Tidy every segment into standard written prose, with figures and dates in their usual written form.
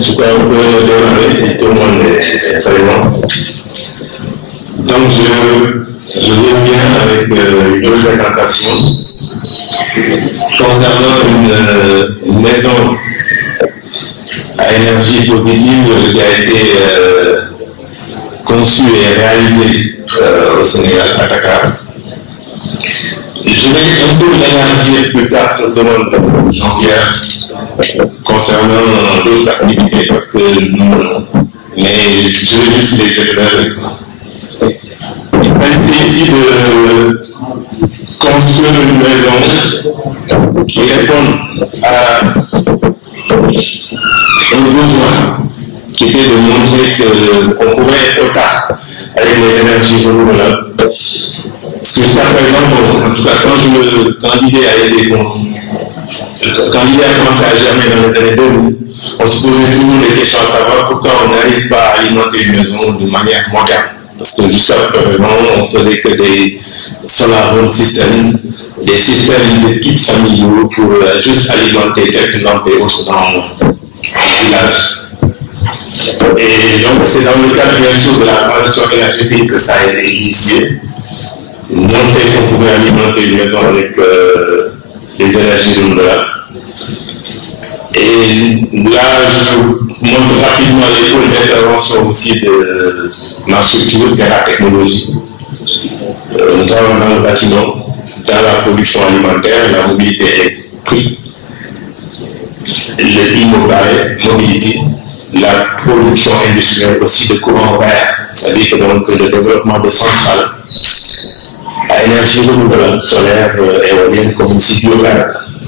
Je crois qu'on peut démarrer si tout le monde est présent. Donc, je reviens avec une autre présentation concernant une maison à énergie positive qui a été conçue et réalisée au Sénégal, à Dakar. Je vais un peu l'élargir plus tard sur le domaine de Jean-Pierre concernant d'autres activités que nous menons, mais je vais juste les éclairer. Il s'agit ici de construire une maison qui répond à un besoin qui était de montrer qu'on pouvait être autarque avec les énergies renouvelables. Parce que jusqu'à présent, en tout cas, quand l'idée a commencé à germer dans les années 2000, on se posait toujours des questions à savoir pourquoi on n'arrive pas à alimenter une maison de manière moderne. Parce que jusqu'à présent, on faisait que des solar home systems, des systèmes de kits familiaux pour juste alimenter quelques lampes et autres dans le village. Et donc, c'est dans le cadre, bien sûr, de la transition énergétique que ça a été initié. Montrer qu'on pouvait alimenter une maison avec des énergies renouvelables. Et là, je montre rapidement les pôles d'intervention aussi de ma structure, qui est la technologie. Nous travaillons dans le bâtiment, dans la production alimentaire, la mobilité électrique, le e-mobile, mobility, la production industrielle aussi de courant vert, c'est-à-dire que donc le développement de centrales à énergie renouvelable, solaire, éolienne, comme ici biogaz.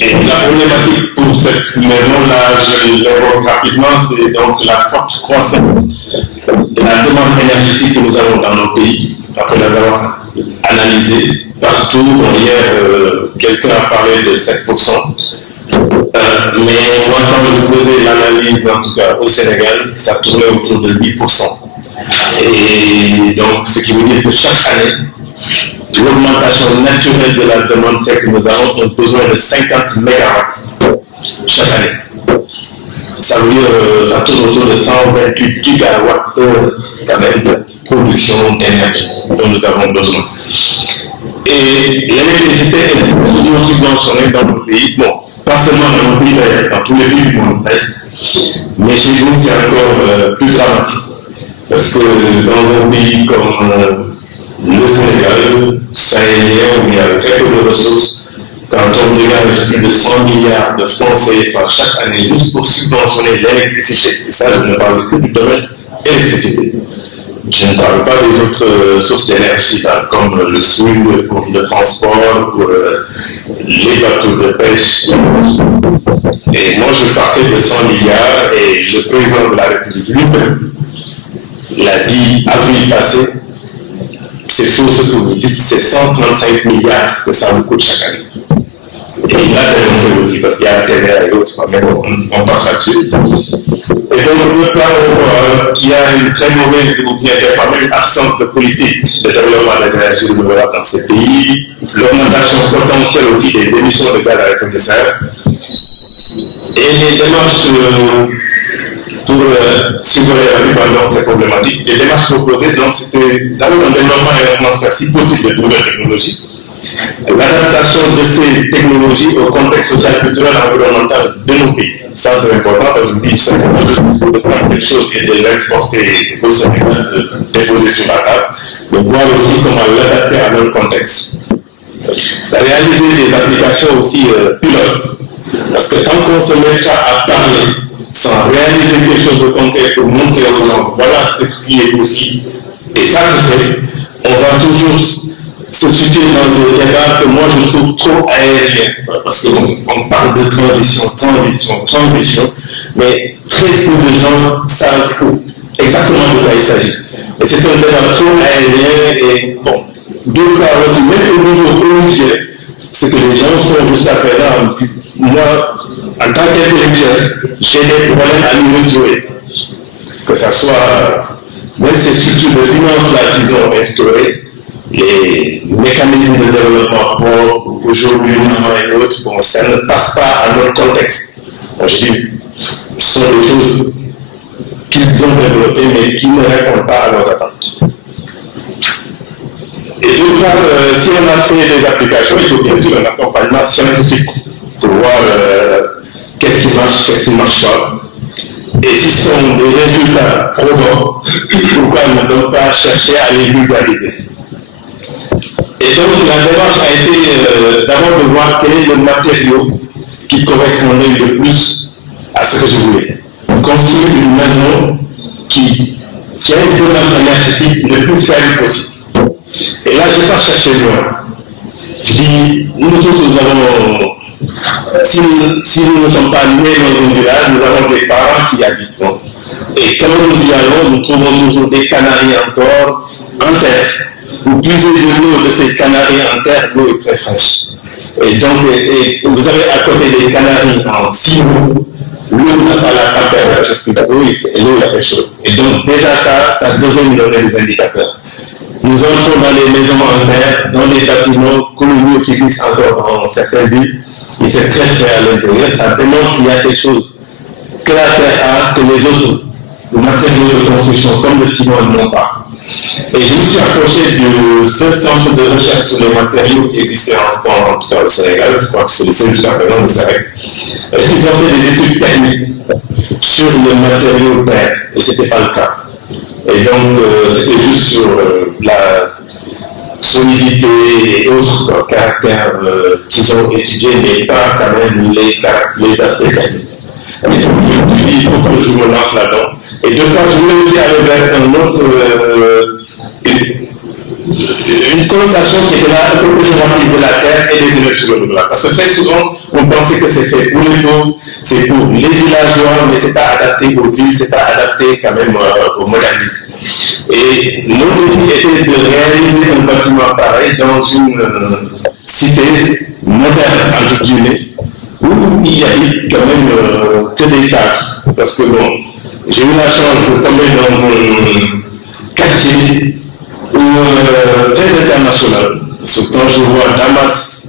Et la problématique pour cette maison-là, je l'évoque rapidement, c'est donc la forte croissance de la demande énergétique que nous avons dans nos pays, après les avoir analysés partout. Hier, quelqu'un a parlé de 7%. Mais moi, quand je faisais l'analyse, en tout cas au Sénégal, ça tournait autour de 8%. Et donc, ce qui veut dire que chaque année, l'augmentation naturelle de la demande fait que nous avons un besoin de 50 MW chaque année. Ça veut dire que ça tourne autour de 128 gigawattheures quand même de production d'énergie dont nous avons besoin. Et l'électricité est toujours subventionnée dans nos pays, bon, pas seulement dans nos pays, mais dans tous les pays du monde presque. Mais chez nous, c'est encore plus dramatique. Parce que dans un pays comme le Sénégal, sahélien, où il y a très peu de ressources, quand on dégage plus de 100 milliards de francs CFA chaque année juste pour subventionner l'électricité, et ça, je ne parle que du domaine électricité. Je ne parle pas des autres sources d'énergie, comme le swing pour le transport, pour les bateaux de pêche. Et moi, je partais de 100 milliards et le président de la République lui-même l'a dit avril passé. C'est faux ce que vous dites, c'est 135 milliards que ça vous coûte chaque année. Et il a démontré aussi, parce qu'il y a TVA et autres, mais on passe là-dessus. Et donc, on peut voir qu'il y a une très mauvaise, ou bien des fois une absence de politique de développement des énergies renouvelables dans ces pays, l'augmentation potentielle aussi des émissions de gaz à effet de serre, et les démarches pour surveiller rapidement ces problématiques. Les démarches proposées, donc, c'était d'abord un développement et un transfert, si possible, de nouvelles technologies. L'adaptation de ces technologies au contexte social, culturel et environnemental de nos pays. Ça, c'est important, parce que je dis simplement de prendre quelque chose et de l'importer au Sénégal, de déposer sur la table, de voir aussi comment l'adapter à notre contexte. Réaliser des applications aussi pilotes, parce que tant qu'on se mettra à parler sans réaliser quelque chose de concret pour montrer aux gens, voilà ce qui est possible, et ça se fait, on va toujours se situer dans un débat que moi je trouve trop aérien, parce qu'on parle de transition, mais très peu de gens savent exactement de quoi il s'agit. Et c'est un débat trop aérien et bon, d'autre part aussi, même au niveau religieux, ce que les gens font jusqu'à présent, moi, en tant qu'intellectuel, j'ai des problèmes à lui rejouer. Que ce soit même ces structures de finance là qu'ils ont instaurées, les mécanismes de développement propre, aujourd'hui, et autres, bon, ça ne passe pas à notre contexte. Bon, je dis, ce sont des choses qu'ils ont développées, mais qui ne répondent pas à nos attentes. Et d'autre part, si on a fait des applications, il faut bien sûr un accompagnement scientifique pour voir qu'est-ce qui marche pas. Et si ce sont des résultats probants, pourquoi ne donc pas chercher à les vulgariser? Et donc la démarche a été d'abord de voir quel est le matériau qui correspondait le plus à ce que je voulais. Construire une maison qui a une demande énergétique le plus faible possible. Et là, je n'ai pas cherché loin. Je dis, nous tous, nous avons, si nous ne sommes pas nés dans un village, nous avons des parents qui y habitent. Et quand nous y allons, nous trouvons toujours des canaries encore en terre. Vous puisez de l'eau de ces canaries en terre, l'eau est très fraîche. Et donc, vous avez à côté des canaries en sirop, l'eau n'a pas la température qu'il faut et l'eau est chaude. Et donc, déjà ça devrait nous donner des indicateurs. Nous entrons dans les maisons en terre, dans les bâtiments coloniaux qui existent encore dans certaines villes. Il fait très frais à l'intérieur. Ça démontre qu'il y a quelque chose que la terre a, que les autres matériaux de construction, comme le ciment, n'ont pas. Et je me suis approché du seul centre de recherche sur les matériaux qui existait en ce temps, en tout cas au Sénégal. Je crois que c'est le seul jusqu'à présent au Sénégal. Est-ce qu'ils ont fait des études techniques sur les matériaux terre? Et ce n'était pas le cas. Et donc, c'était juste sur la solidité et autres caractères qu'ils ont étudiés, mais pas quand même les aspects techniques. Et donc, il faut que je me lance là-dedans. Et de part, je voulais aussi aller vers un autre, une connotation qui était là un peu péjorative de la terre et des énergies renouvelables. Parce que très souvent, on pensait que c'est fait pour les pauvres, c'est pour les villageois, mais c'est pas adapté aux villes, c'est pas adapté quand même au modernisme. Et mon défi était de réaliser un bâtiment pareil dans une cité moderne, entre guillemets, où il y a quand même que des cadres. Parce que bon, j'ai eu la chance de tomber dans un quartier très international. Parce que quand je vois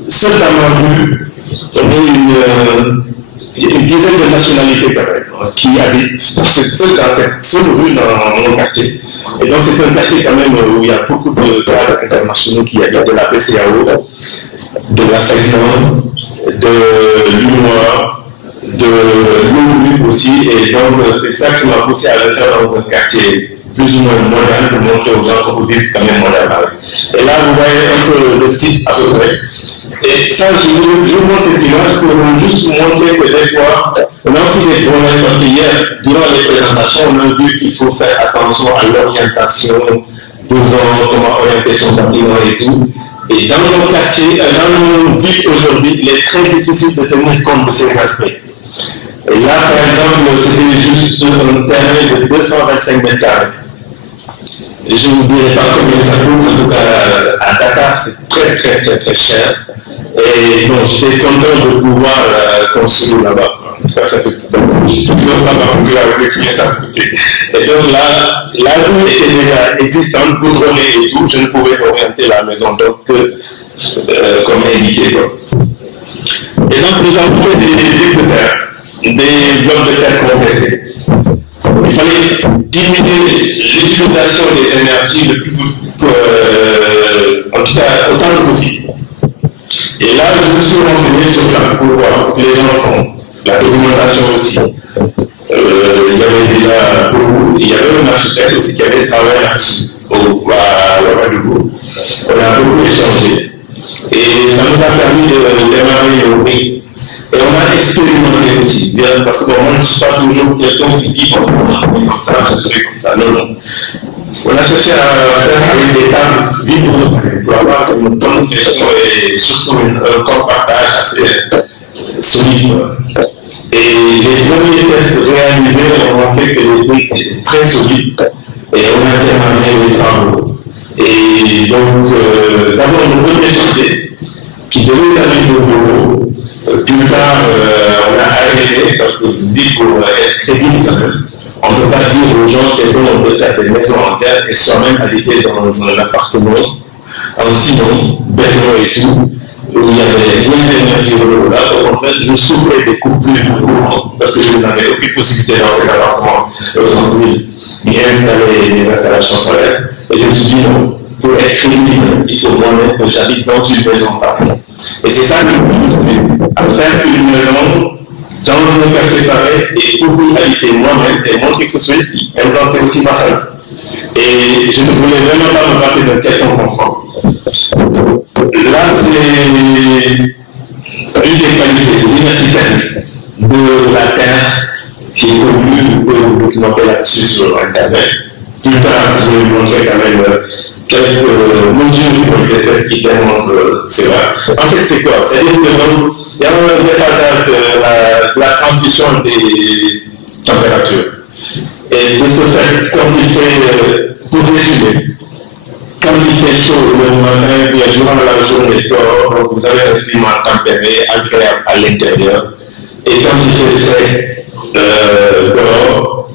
seul dans ma rue, il y a une dizaine de nationalités quand même qui habitent dans cette seule rue dans mon quartier. Et donc c'est un quartier quand même où il y a beaucoup de cadres internationaux qui habitent, de la PCAO, de la CEDEAO, de l'UMOA, de l'ONU aussi. Et donc c'est ça qui m'a poussé à le faire dans un quartier plus ou moins moderne pour montrer aux gens qu'on peut vivre quand même moderne. Et là, vous voyez un peu le site à peu près. Et ça, je montre cette image pour juste montrer que des fois, on a aussi des problèmes parce qu'hier, durant les présentations, on a vu qu'il faut faire attention à l'orientation, comment orienter son bâtiment et tout. Et dans nos quartiers, dans nos villes aujourd'hui, il est très difficile de tenir compte de ces aspects. Et là, par exemple, c'était juste un terrain de 225 mètres carrés. Et je ne vous dirai pas combien ça coûte, en tout cas à Dakar, c'est très cher. Et donc j'étais content de pouvoir construire là-bas. En tout cas, ça fait je ne peux pas conclure avec combien ça coûtait. Et donc là, la rue était déjà existante, goudronnée et tout. Je ne pouvais orienter la maison donc comme indiqué. Et donc nous avons fait des blocs de terre, des blocs de terre compressés. Il fallait diminuer l'utilisation des énergies le plus, en tout cas, autant que possible. Et là, je me suis renseigné sur place pour voir ce que les gens font, la documentation aussi. Il y avait déjà beaucoup, il y avait un architecte aussi qui avait travaillé là-dessus, à Ouagadougou. On a beaucoup échangé. Et ça nous a permis de démarrer au pays. Et on a expérimenté aussi, bien, parce que moi je ne suis pas toujours quelqu'un qui dit bon, comme ça, je fais comme ça. Non. On a cherché à faire avec des tables vides pour avoir une bonne question et surtout un compactage assez solide. Et les premiers tests réalisés ont montré que les briques étaient très solides et on a démarré les travaux. Et donc, d'abord, le premier chantier qui devait servir au bureau. Plus tard, on a arrêté parce que dit pour être crédible quand même, on ne peut pas dire aux gens c'est bon, on peut faire des maisons en terre et soi-même habiter dans un appartement en ciment, béton et tout, où il n'y avait rien d'énergie renouvelable. En fait, je souffrais des coupures de courant parce que je n'avais aucune possibilité dans cet appartement au centre-ville d'y installer des installations solaires. Et je me suis dit non, pour être crédible, il faut moi-même que j'habite dans une maison pareille. Et c'est ça que je me suis à faire une maison dans un quartier pareil et pour y habiter moi-même et montrer que ce soit implanter aussi ma famille. Et je ne voulais vraiment pas me passer de quelqu'un confort. Là, c'est une des qualités universitaires de la Terre qui est connue, vous pouvez vous documenter là-dessus sur Internet. Plus tard, je vais vous montrer quand même quelques mesures qui ont été faites qui démontrent cela. En fait, c'est quoi? C'est-à-dire qu'il y a un déphasage de la transmission des températures. Et de ce fait, quand il fait, pour résumer, quand il fait chaud le matin, bien durant la journée dehors, vous avez un climat tempéré, agréable à l'intérieur. Et quand il fait frais dehors,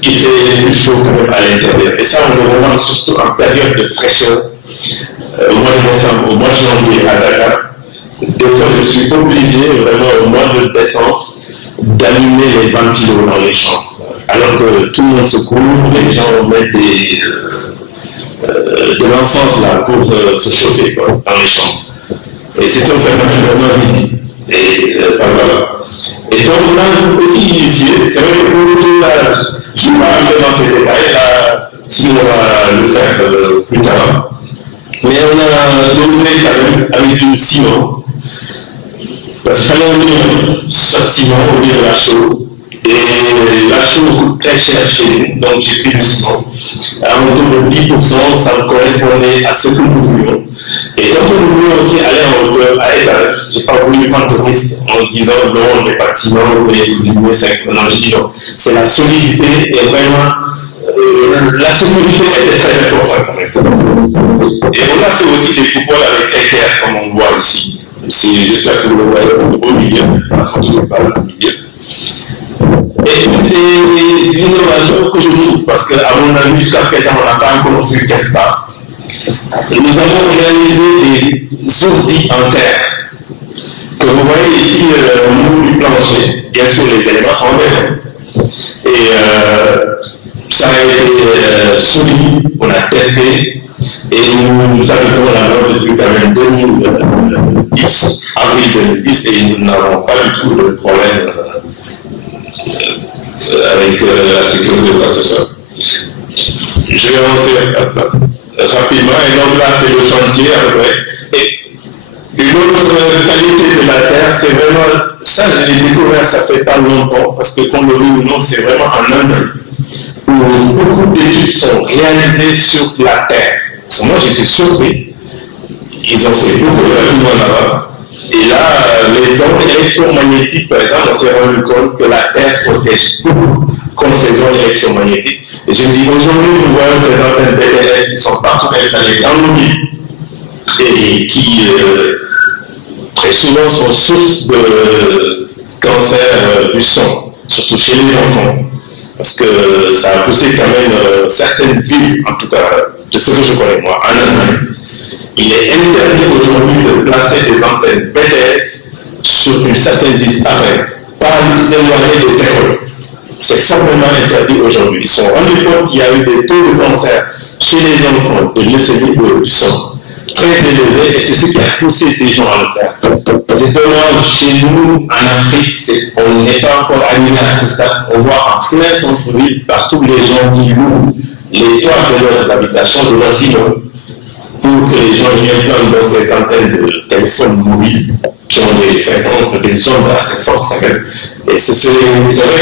il fait plus chaud quand même à l'intérieur. Et ça, on le remarque surtout en période de fraîcheur, au mois de décembre, au mois de janvier à Dakar. Des fois, je suis obligé, vraiment au mois de décembre, d'allumer les ventilos dans les chambres. Alors que tout le monde se couvre, les gens mettent de l'encens là pour se chauffer quoi, dans les chambres. Et c'est un phénomène vraiment visible. Et voilà. Et donc là, aussi initié, c'est vrai que pour le tournage, je ne vais pas aller dans ces détails là, si on va le faire plus tard. Mais on a donné quand même avec du ciment. Parce qu'il fallait un minimum de ciment au lieu de la chaux. Et la chaux coûte très cher chez nous, donc j'ai pris du ciment. À un taux de 10%, ça me correspondait à ce que nous voulions. Et comme nous voulions aussi aller en hauteur, à étage, je n'ai pas voulu prendre de risque en disant non, on n'est pas de ciment, on est diminuer 5. Non, j'ai dit non. C'est la solidité et vraiment, la sécurité était très importante quand même. Et on a fait aussi des coupoles avec équerre, comme on voit ici. J'espère que vous le voyez au milieu, la photo de parle au milieu. Et des innovations que je trouve, parce qu'à mon avis, jusqu'à présent, on n'a pas encore vu quelque part. Nous avons réalisé des ourdis en terre. Que vous voyez ici, le mur du plancher. Bien sûr, les éléments sont en béton. Et ça a été solide, on a testé. Et nous habitons là-bas depuis quand même 2010, avril 2010, et nous n'avons pas du tout de problème avec la sécurité de la société. Je vais avancer rapidement, et donc là c'est le chantier à peu près. Et une autre qualité de la terre, c'est vraiment, ça je l'ai découvert, ça fait pas longtemps, parce que qu'on le veut ou non, c'est vraiment en Inde, où beaucoup d'études sont réalisées sur la terre. Parce que moi j'étais surpris. Ils ont fait beaucoup de rajoutements là-bas. Et là, les ondes électromagnétiques, par exemple, on s'est rendu compte que la Terre protège beaucoup contre ces ondes électromagnétiques. Et je me dis, aujourd'hui, nous voyons ces antennes BTS qui sont partout installées dans nos villes et qui, très souvent, sont source de cancer du sang, surtout chez les enfants. Parce que ça a poussé quand même certaines villes, en tout cas, de ce que je connais moi, en Allemagne. Il est interdit aujourd'hui de placer des antennes BTS sur une certaine distance, enfin, pas les éloigner des écoles. C'est formellement interdit aujourd'hui. Ils se sont rendus compte qu'il y a eu des taux de cancer chez les enfants de leucémie du sang très élevés, et c'est ce qui a poussé ces gens à le faire. C'est dommage, chez nous, en Afrique, on n'est pas encore arrivé à ce stade. On voit en plein centre-ville, partout les gens qui louent les toits de leurs habitations, de leurs immeubles, pour que les gens viennent dans ces antennes de téléphone mobile qui ont des fréquences, des ondes assez fortes quand même. Et c'est vrai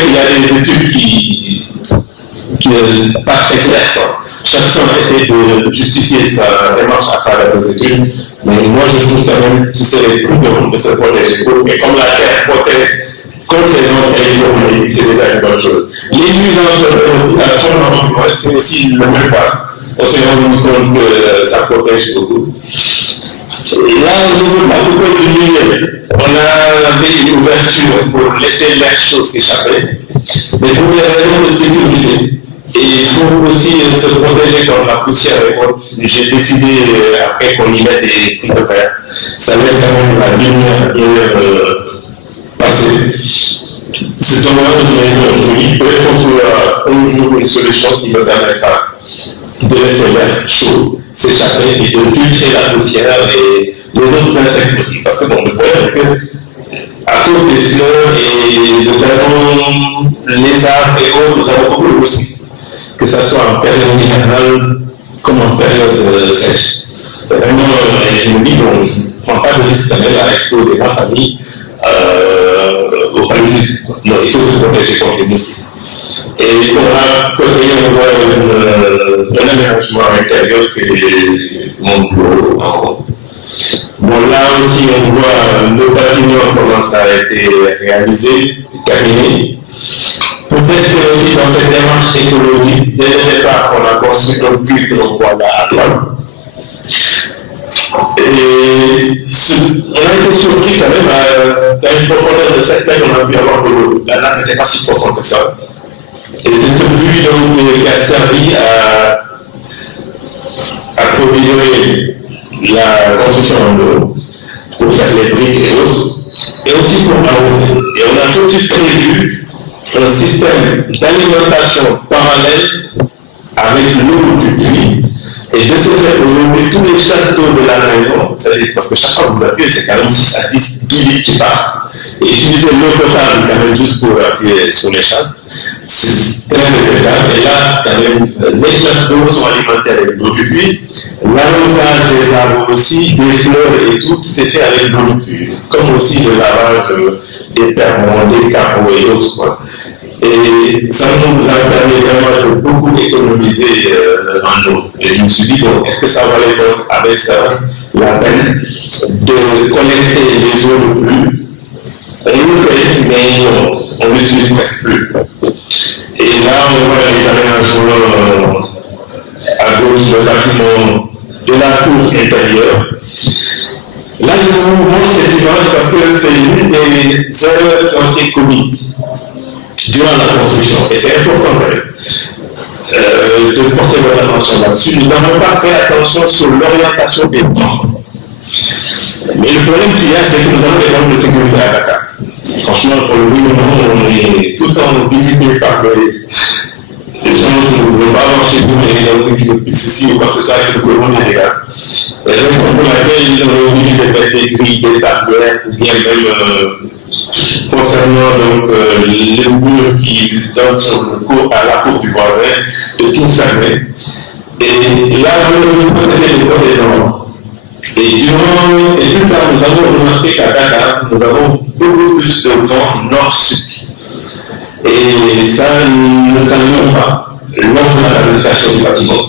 qu'il y a des études qui ne sont pas très claires, quoi. Chacun essaie de justifier sa démarche à travers des études, mais moi je trouve quand même que c'est prudent de se protéger. Et comme la Terre protège contre ces ondes électromagnétiques, c'est déjà une bonne chose. Les nuisances aussi, à son environnement, c'est aussi le même cas. On s'est rendu compte que ça protège beaucoup. Et là, au niveau de la coupole du milieu, on a fait une ouverture pour laisser l'air chaud s'échapper, mais pour des raisons de sécurité. Et pour aussi se protéger contre la poussière et autres, j'ai décidé après qu'on y mette des coups de verre. Ça laisse quand même la lumière bien passer. C'est un moment où je me dis, peut-être qu'on trouvera un jour une solution qui me permettra de laisser l'air chaud s'échapper et de filtrer la poussière et les autres insectes aussi. Parce que bon, le problème est que à cause des fleurs et de gazon, les arbres et autres, nous avons beaucoup de moustiques. Que ce soit en période hivernale comme en période sèche. Vraiment, je me dis, bon, je ne prends pas de risque quand même à exposer ma famille au paludisme. Non, il faut se protéger contre les moustiques. Et pour la côté, on voit un aménagement intérieur, c'est mon bureau en haut. Bon, là aussi, on voit le bâtiment commence à être réalisé, terminé. Pour tester aussi dans cette démarche écologique, dès le départ, on a construit un puits que l'on voit là à droite. Et on a été surpris quand même à une profondeur de 7 mètres, on a pu avoir de l'eau. La nappe n'était pas si profonde que ça. Et c'est ce puits donc, qui a servi à approvisionner la construction en eau pour faire les briques et autres, et aussi pour arroser. Et on a tout de suite prévu un système d'alimentation parallèle avec l'eau du puits. Et de ce fait, aujourd'hui, tous les chasses d'eau de la maison, c'est-à-dire parce que chaque fois que vous appuyez, c'est quand même 6 à 10 litres qui partent. Et utiliser l'eau potable quand même juste pour appuyer sur les chasses, c'est très regrettable. Et là, quand même, les chasses d'eau sont alimentées avec l'eau du puits. L'arrosage des arbres aussi, des fleurs et tout, tout est fait avec l'eau du puits. Comme aussi le lavage des permons, des carreaux et autres, quoi. Et ça nous a permis vraiment de beaucoup économiser en eau. Et je me suis dit, bon, est-ce que ça valait donc avec ça la peine de collecter les eaux de pluie? On le fait, mais on l'utilise presque plus. Et là, on voit les aménagements à gauche du bâtiment de la cour intérieure. Là, je vous montre cette image parce que c'est l'une des erreurs qui ont été commises durant la construction. Et c'est important quand même de porter votre attention là-dessus. Nous n'avons pas fait attention sur l'orientation des plans. Mais le problème qu'il y a, c'est que nous avons des normes de sécurité à Dakar. Franchement, pour le moment, on est tout le temps visité par des gens qui ne veulent pas avoir chez nous, mais qui ne plus ceci ou quoi que ce soit, et que nous pouvons les dégâts. Et raison pour laquelle on est obligé de mettre des grilles, des tablettes, ou bien même concernant donc, les murs qui donnent sur le cours, à la cour du voisin, de tout fermer. Et là, c'était le côté nord. Et plus tard, nous avons remarqué qu'à Dakar, nous avons beaucoup plus de vent nord-sud. Et ça, nous ne savions pas lors de la réalisation du bâtiment.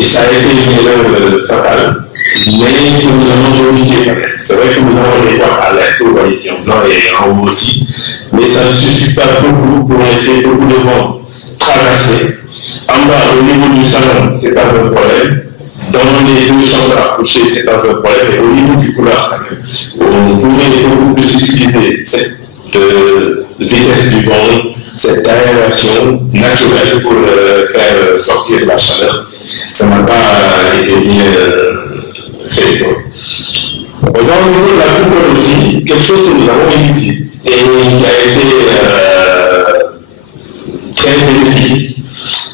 Et ça a été une erreur fatale, mais que nous avons modifié quand même. C'est vrai que nous avons les voies à l'est, vous voyez ici en blanc et en haut aussi, mais ça ne suffit pas beaucoup pour laisser beaucoup de vent traverser. En bas, au niveau du salon, ce n'est pas un problème. Dans les deux chambres à coucher, ce n'est pas un problème, mais au niveau du couloir, quand même, on pourrait beaucoup plus utiliser cette vitesse du vent, cette aération naturelle pour faire sortir de la chaleur. Ça n'a pas été bien fait. Au niveau de la coupole aussi, quelque chose que nous avons initié et qui a été très bénéfique.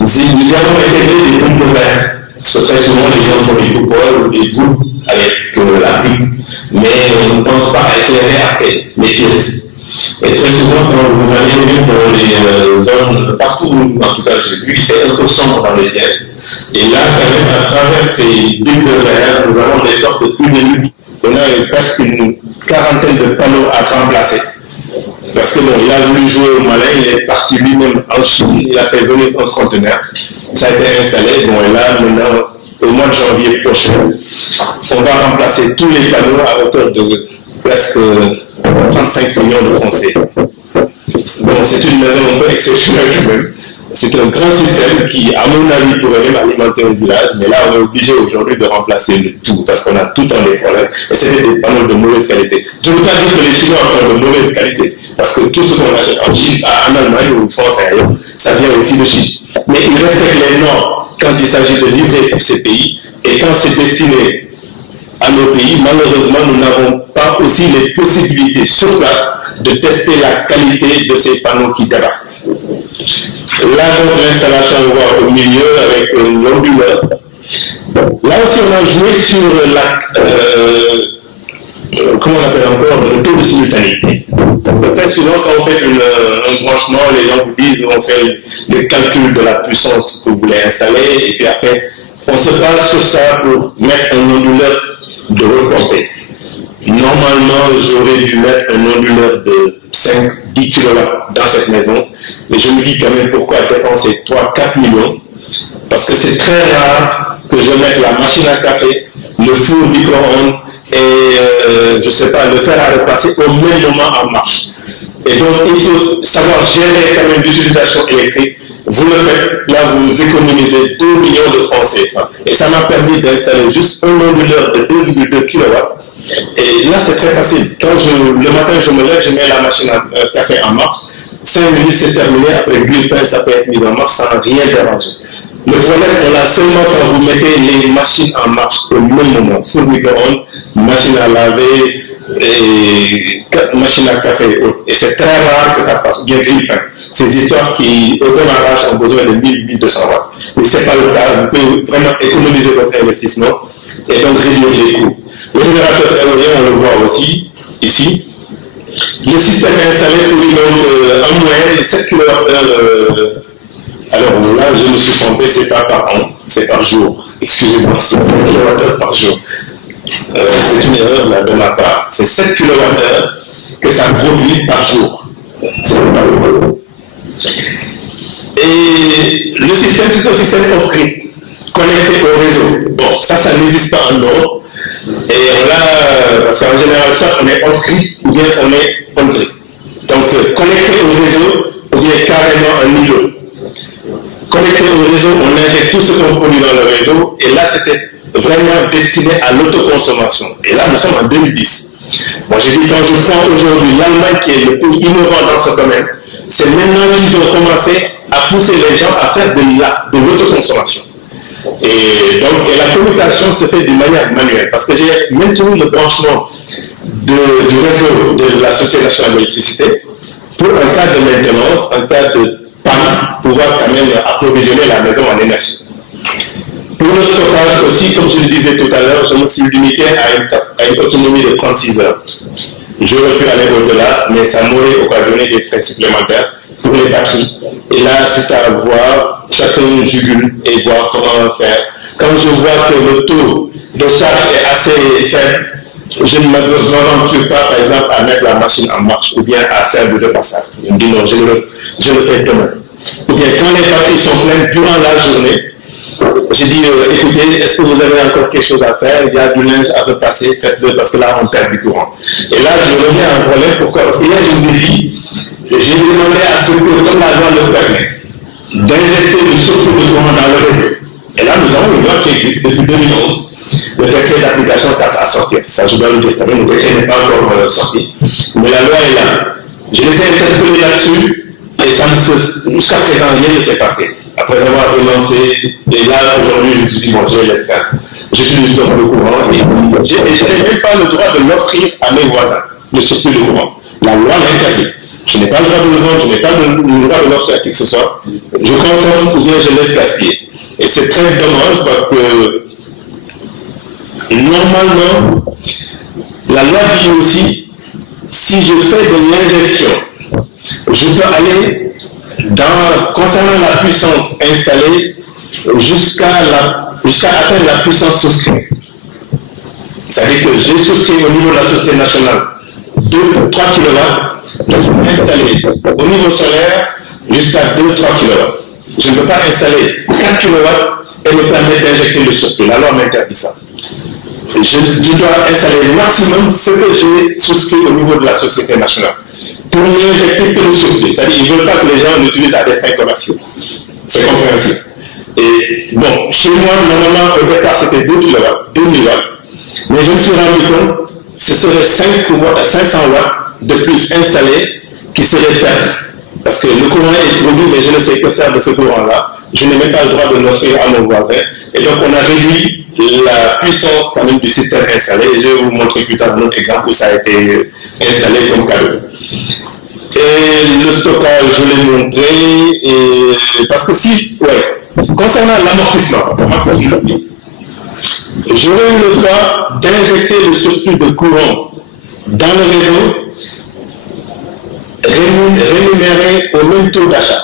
Nous avons intégré des pompes de verre. Parce que très souvent, les gens font des coupoles ou des voûtes avec la brique, mais on ne pense pas à éclairer après les pièces. Et très souvent, quand vous allez même dans les zones, partout, en tout cas, j'ai vu, il fait un peu sombre dans les pièces. Et là, quand même, à travers ces bulles de verre, nous avons des sortes de puits de lumière. On a presque une quarantaine de panneaux à remplacer. Parce que bon, il a voulu jouer au malin, il est parti lui-même en Chine, il a fait venir un conteneur. Ça a été installé, bon, et là, maintenant, au mois de janvier prochain, on va remplacer tous les panneaux à hauteur de presque 35 millions de francs CFA. Bon, c'est une maison un peu exceptionnelle quand même. C'est un grand système qui, à mon avis, pourrait même alimenter un village, mais là, on est obligé aujourd'hui de remplacer le tout, parce qu'on a tout un des problèmes, et c'était des panneaux de mauvaise qualité. Je ne veux pas dire que les Chinois font de mauvaise qualité, Parce que tout ce qu'on achète en Chine, en Allemagne ou en France et ailleurs, ça vient aussi de Chine. Mais ils respectent les normes quand il s'agit de livrer pour ces pays, et quand c'est destiné à nos pays, malheureusement, nous n'avons pas aussi les possibilités sur place de tester la qualité de ces panneaux qui débarquent. Là, donc, l'installation, on voit au milieu avec l'onduleur. Là aussi, on a joué sur la, comment on appelle encore, le taux de simultanéité. Parce que très souvent, quand on fait un branchement, les gens vous disent, on fait le calcul de la puissance que vous voulez installer, et puis après, on se base sur ça pour mettre un onduleur de reporter. Normalement, j'aurais dû mettre un onduleur de 5-10 kW dans cette maison, mais je me dis quand même pourquoi dépenser 3-4 millions, parce que c'est très rare que je mette la machine à café, le four micro-ondes et je ne sais pas, le fer à repasser au même moment en marche. Et donc, il faut savoir gérer quand même l'utilisation électrique. Vous le faites, là vous économisez 2 millions de francs CFA. Et ça m'a permis d'installer juste un onduleur de 2,2 kW. Et là c'est très facile. Quand le matin je me lève, je mets la machine à café en marche. 5 minutes c'est terminé, après grille-pain ça peut être mis en marche sans rien déranger. Le problème on l'a seulement quand vous mettez les machines en marche au même moment. Four micro-ondes, machine à laver, et machine à café. Et c'est très rare que ça se passe, ou bien grille-pain. Ces histoires qui, au démarrage, ont besoin de 1000-1200 watts. Mais ce n'est pas le cas. Vous pouvez vraiment économiser votre investissement et donc réduire les coûts. Le générateur éolien, on le voit aussi, ici. Le système installé produit donc en moyenne 7 kWh. Alors là, je me suis trompé, ce n'est pas par an, c'est par jour. Excusez-moi, c'est 7 kWh par jour. C'est une erreur là, de ma part. C'est 7 kWh que ça produit par jour. Et le système, c'est un système off-grid, connecté au réseau. Bon, ça n'existe pas en Europe. Et on l'a, parce qu'en général, soit on est off-grid ou bien on est on-grid. Donc, connecté au réseau ou bien carrément un milieu. Connecté au réseau, on injecte tout ce qu'on produit dans le réseau. Et là, c'était vraiment destiné à l'autoconsommation. Et là, nous sommes en 2010. Moi, j'ai dit, quand je prends aujourd'hui l'Allemagne qui est le pays innovant dans ce domaine, c'est maintenant qu'ils ont commencé à pousser les gens à faire de l'autoconsommation. Et donc, la commutation se fait d'une manière manuelle, parce que j'ai maintenu le branchement du réseau de la Société nationale d'électricité pour un cas de maintenance, un cas de panne, pouvoir quand même approvisionner la maison en énergie. Pour le stockage aussi, comme je le disais tout à l'heure, je me suis limité à une autonomie de 36 heures. J'aurais pu aller au-delà, mais ça m'aurait occasionné des frais supplémentaires pour les batteries. Et là, c'est à voir, chacun jugule et voir comment faire. Quand je vois que le taux de charge est assez faible, je ne m'aventure pas, par exemple, à mettre la machine en marche ou bien à faire de repassage. Je me dis non, je le fais demain. Ou bien quand les batteries sont pleines durant la journée, j'ai dit, écoutez, est-ce que vous avez encore quelque chose à faire? Il y a du linge à repasser, faites-le parce que là, on perd du courant. Et là, je reviens à un problème. Pourquoi? Parce que là, je vous ai dit, j'ai demandé à ce que, comme la loi le permet, d'injecter du surplus de courant dans le réseau. Et là, nous avons une loi qui existe depuis 2011. Le décret d'application tarde à sortir. Ça, je dois le dire. Le décret n'est pas encore sorti. Mais la loi est là. Je les ai interpellés là-dessus et jusqu'à présent, rien ne s'est passé. Après avoir relancé, et là, aujourd'hui, je me suis dit, bon, je laisse faire. Je suis juste dans le courant et je n'ai même pas le droit de l'offrir à mes voisins, le surplus de courant. La loi l'interdit. Je n'ai pas le droit de le vendre, je n'ai pas le droit de l'offrir à qui que ce soit. Je consomme ou bien je laisse gaspiller. Et c'est très dommage parce que normalement, la loi dit aussi, si je fais de l'injection, je peux aller concernant la puissance installée jusqu'à atteindre la puissance souscrite. C'est-à-dire que j'ai souscrit au niveau de la Société nationale 2-3 kW, je peux installer au niveau solaire jusqu'à 2-3 kW. Je ne peux pas installer 4 kW et me permettre d'injecter le surplus. La loi m'interdit ça. Je dois installer le maximum ce que j'ai souscrit au niveau de la Société nationale pour n'injecter que le surplus. C'est-à-dire qu'ils ne veulent pas que les gens l'utilisent à des fins commerciales. C'est compréhensible. Et bon, chez moi, normalement, au départ, c'était 2 kW, 2000 watts. Mais je me suis rendu compte que ce serait 500 watts de plus installés qui serait perdre. Parce que le courant est produit, mais je ne sais que faire de ce courant-là. Je n'ai même pas le droit de l'offrir à mon voisin. Et donc, on a réduit la puissance quand même du système installé. Je vais vous montrer plus tard un autre exemple où ça a été installé comme cadeau. Et le stockage, je l'ai montré. Et parce que si, concernant l'amortissement, j'aurais eu le droit d'injecter le surplus de courant dans le réseau, rémunéré au même taux d'achat.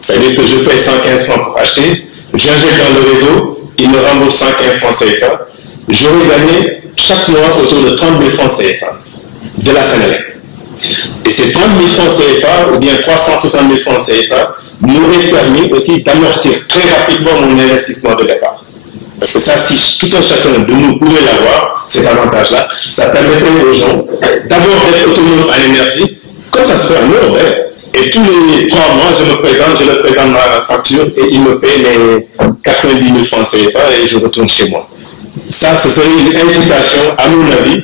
C'est-à-dire que je paye 115 francs pour acheter, j'injecte dans le réseau, il me rembourse 115 francs CFA, j'aurais gagné chaque mois autour de 30 000 francs CFA de la Sénélec. Et ces 30 000 francs CFA, ou bien 360 000 francs CFA, m'auraient permis aussi d'amortir très rapidement mon investissement de départ. Parce que ça, si tout un chacun de nous pouvait l'avoir, cet avantage-là, ça permettrait aux gens d'abord d'être autonomes à l'énergie, comme ça se fait en Europe. Et tous les 3 mois, je leur présente ma facture et ils me payent les 90 000 francs CFA et je retourne chez moi. Ça, ce serait une incitation, à mon avis,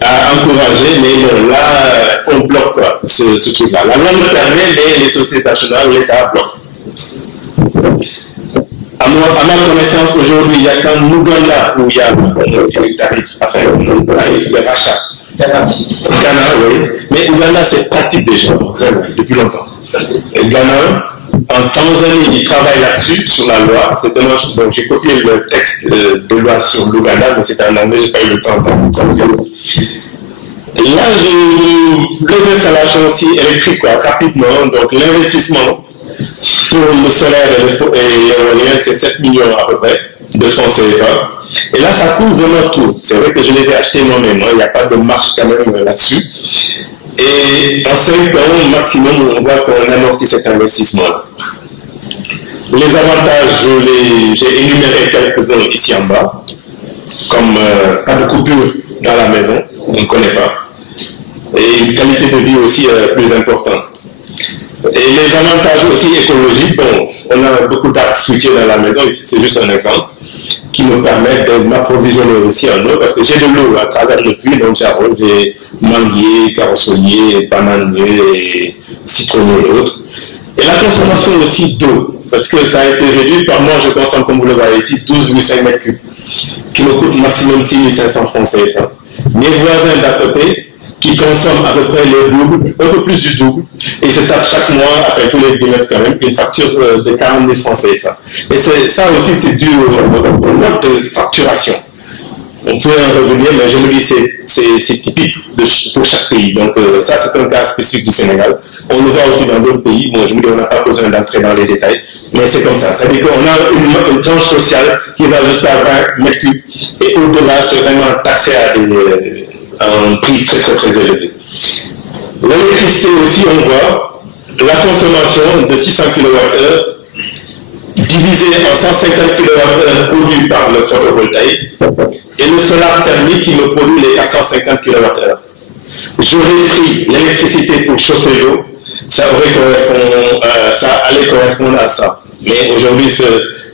à encourager, mais bon, là, on bloque quoi, ce truc-là. La loi le permet, mais les sociétés nationales, l'État bloque. À ma connaissance, aujourd'hui, il n'y a qu'en Ouganda où il y a un tarif, enfin, un tarif de rachat. Ghana, oui. Mais Ouganda, c'est pratique déjà, depuis longtemps. Et Ghana, en Tanzanie, ils travaillent là-dessus, sur la loi. C'est dommage. Donc, j'ai copié le texte de loi sur l'Ouganda, mais c'était en anglais, je n'ai pas eu le temps de traduire. Là, les installations aussi électriques, quoi, rapidement. Donc, l'investissement pour le solaire et l'éolien, c'est 7 millions à peu près de francs CFA. Et là, ça couvre vraiment tout. C'est vrai que je les ai achetés moi-même. Il n'y a pas de marge quand même là-dessus. Et en 5 ans maximum, on voit qu'on amortit cet investissement-là. Les avantages, j'ai énuméré quelques-uns ici en bas, comme pas de coupure dans la maison, on ne connaît pas, et une qualité de vie aussi plus importante. Et les avantages aussi écologiques, bon, on a beaucoup d'arbres fruitiers dans la maison, ici c'est juste un exemple, qui me permettent de m'approvisionner aussi en eau, parce que j'ai de l'eau à travers le puits, donc j'arrose, j'ai manguier, carosselier, bananier, citronnier et autres. Et la consommation aussi d'eau, parce que ça a été réduit, par mois je consomme, comme vous le voyez ici, 12,5 mètres cubes, qui me coûte maximum 6 500 francs CFA. Mes voisins d'à côté, qui consomment à peu près le double, un peu plus du double, et ils se tapent chaque mois, enfin tous les trimestres quand même, une facture de 40 000 francs CFA. Et ça aussi, c'est dû au mode de facturation. On peut en revenir, mais je me dis c'est typique pour chaque pays. Donc ça, c'est un cas spécifique du Sénégal. On le voit aussi dans d'autres pays. Bon, je me dis, on n'a pas besoin d'entrer dans les détails, mais c'est comme ça. C'est-à-dire qu'on a une tranche sociale qui va jusqu'à 20 mètres cubes, et au-delà, c'est vraiment taxé à un prix très très très élevé. L'électricité aussi, on voit la consommation de 600 kWh divisé en 150 kWh produits par le photovoltaïque et le solar thermique qui me produit les 450 kWh. J'aurais pris l'électricité pour chauffer l'eau, ça allait correspondre à ça. Mais aujourd'hui,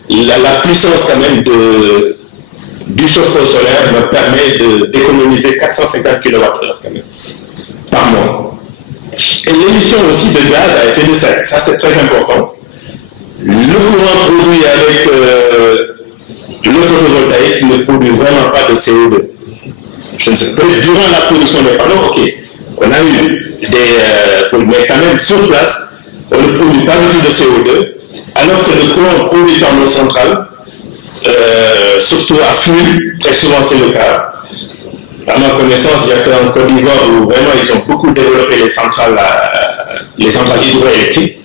la puissance quand même du chauffe-eau solaire me permet d'économiser 450 kWh quand même, par mois. Et l'émission aussi de gaz à effet de serre, ça c'est très important. Le courant produit avec le photovoltaïque ne produit vraiment pas de CO2. Je ne sais pas, durant la production des panneaux, ok, on a eu des... mais quand même sur place, on ne produit pas du tout de CO2, alors que le courant produit par nos centrales, surtout à flux, très souvent c'est le cas. À ma connaissance, il y a qu'en Côte d'Ivoire où vraiment ils ont beaucoup développé les centrales hydroélectriques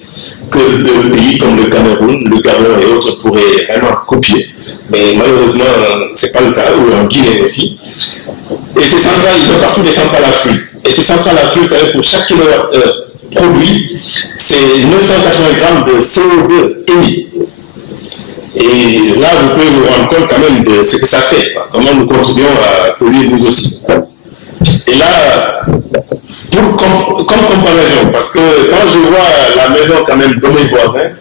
que de pays comme le Cameroun, le Gabon et autres pourraient vraiment copier. Mais malheureusement, ce n'est pas le cas, ou en Guinée aussi. Et ces centrales, ils ont partout des centrales à flux. Et ces centrales à flux, pour chaque kilowattheure produit, c'est 980 grammes de CO2 émis. Et là, vous pouvez vous rendre compte quand même de ce que ça fait, quoi. Comment nous continuons à produire nous aussi. Et là, comme comparaison, parce que quand je vois la maison quand même de mes voisins,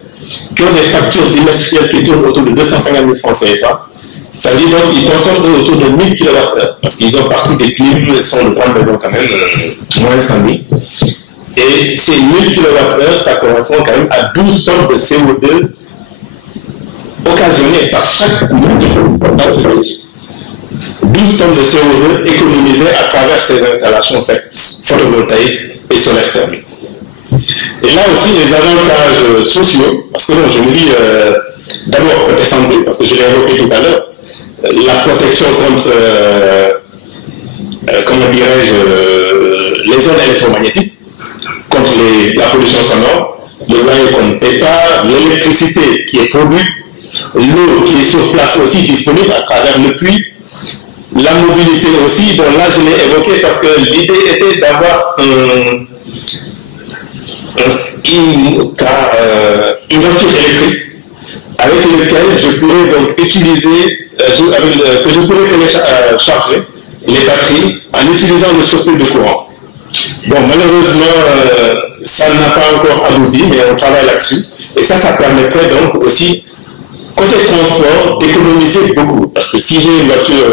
qui ont des factures bimestrielles qui tournent autour de 250 000 francs CFA, ça veut dire donc qu'ils consomment autour de 1000 kWh, parce qu'ils ont partout des clims, ils sont de grandes maisons quand même, moins 100 000. Et ces 1000 kWh, ça correspond quand même à 12 tonnes de CO2 occasionnées par chaque maison dans ce métier. 12 tonnes de CO2 économisées à travers ces installations photovoltaïques et solaires thermiques. Et là aussi, les avantages sociaux, parce que je me dis d'abord côté santé, parce que je l'ai évoqué tout à l'heure, la protection contre, comment dirais-je, les ondes électromagnétiques, contre la pollution sonore, le loyer qu'on ne paie pas, l'électricité qui est produite, l'eau qui est sur place aussi disponible à travers le puits, la mobilité aussi. Bon, là, je l'ai évoqué parce que l'idée était d'avoir une voiture électrique avec laquelle je pourrais donc utiliser, que je pourrais télécharger les batteries en utilisant le surplus de courant. Bon, malheureusement, ça n'a pas encore abouti, mais on travaille là-dessus. Et ça permettrait donc aussi, côté transport, d'économiser beaucoup. Parce que si j'ai une voiture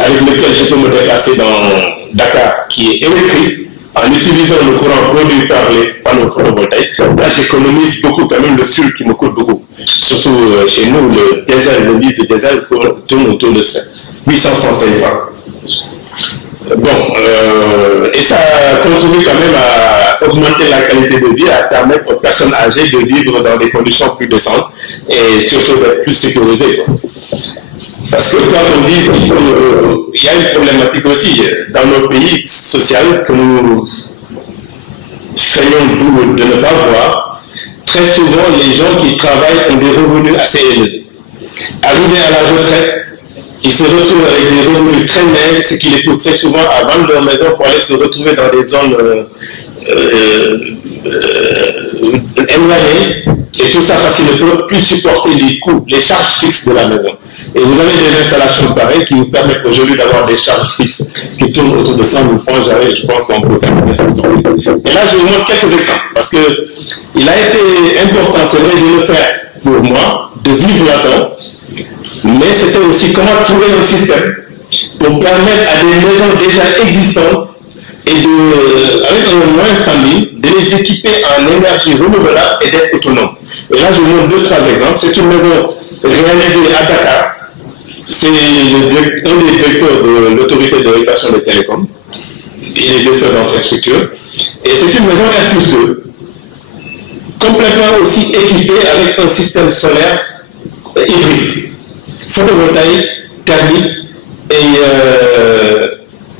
avec laquelle je peux me déplacer dans Dakar, qui est électrique, en utilisant le courant produit par les panneaux photovoltaïques, là j'économise beaucoup quand même le fuel qui me coûte beaucoup. Surtout chez nous, le diesel, le litre de diesel tourne autour de 800 francs CFA. Bon, et ça continue quand même à augmenter la qualité de vie, à permettre aux personnes âgées de vivre dans des conditions plus décentes et surtout d'être plus sécurisées. Parce que quand on dit il y a une problématique aussi dans nos pays sociaux que nous feignons de ne pas voir. Très souvent, les gens qui travaillent ont des revenus assez élevés. Arrivés à la retraite, ils se retrouvent avec des revenus très maigres, ce qui les pousse très souvent à vendre leur maison pour aller se retrouver dans des zones éloignées, et tout ça parce qu'ils ne peuvent plus supporter les coûts, les charges fixes de la maison. Et vous avez des installations pareilles qui vous permettent aujourd'hui d'avoir des charges fixes qui tournent autour de 100 000 francs. Je pense qu'on peut quand même faire ça. Et là, je vous montre quelques exemples, parce qu'il a été important, c'est vrai, de le faire pour moi, de vivre là-dedans, mais c'était aussi comment trouver un système pour permettre à des maisons déjà existantes et avec un moins 100 000, de les équiper en énergie renouvelable et d'être autonomes. Et là, je vous montre 2-3 exemples. C'est une maison réalisée à Dakar. C'est un des directeurs de l'autorité de régulation des télécoms. Il est directeur dans cette structure. Et c'est une maison R+2, complètement aussi équipée avec un système solaire hybride, photovoltaïque, thermique et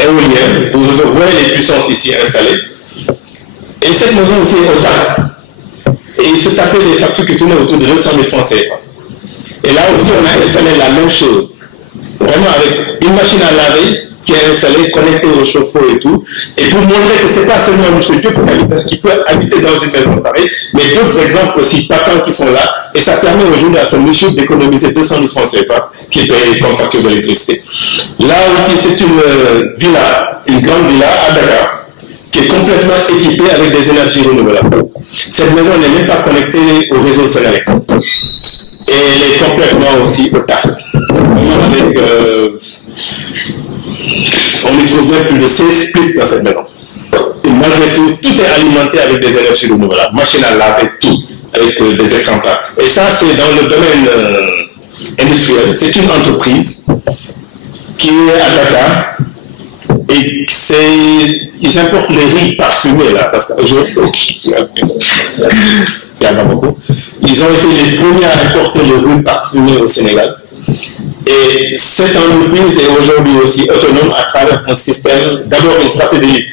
éolien. Vous voyez les puissances ici installées. Et cette maison aussi est autarque. Et il se tapait des factures qui tournaient autour de 200 000 francs CFA. Et là aussi, on a installé la même chose. Vraiment avec une machine à laver qui est installée, connectée au chauffe-eau et tout. Et pour montrer que ce n'est pas seulement M. Dieu qui peut habiter dans une maison pareille, mais d'autres exemples aussi patents qui sont là. Et ça permet aujourd'hui à ce monsieur d'économiser 200 000 francs CFA qui paye comme facture d'électricité. Là aussi, c'est une villa, une grande villa à Dakar, qui est complètement équipée avec des énergies renouvelables. Cette maison n'est même pas connectée au réseau Sénégal. Et elle est complètement aussi autarque. On y trouve même plus de 16 splits dans cette maison. Et malgré tout, tout est alimenté avec des énergies renouvelables. Machine à laver, tout, avec des écrans plats. Et ça, c'est dans le domaine industriel. C'est une entreprise qui est à Dakar. Et ils importent les riz parfumés là, parce qu'aujourd'hui, il y en a beaucoup. Ils ont été les premiers à importer le riz parfumé au Sénégal. Et cette entreprise est aujourd'hui aussi autonome à travers un système, d'abord une stratégie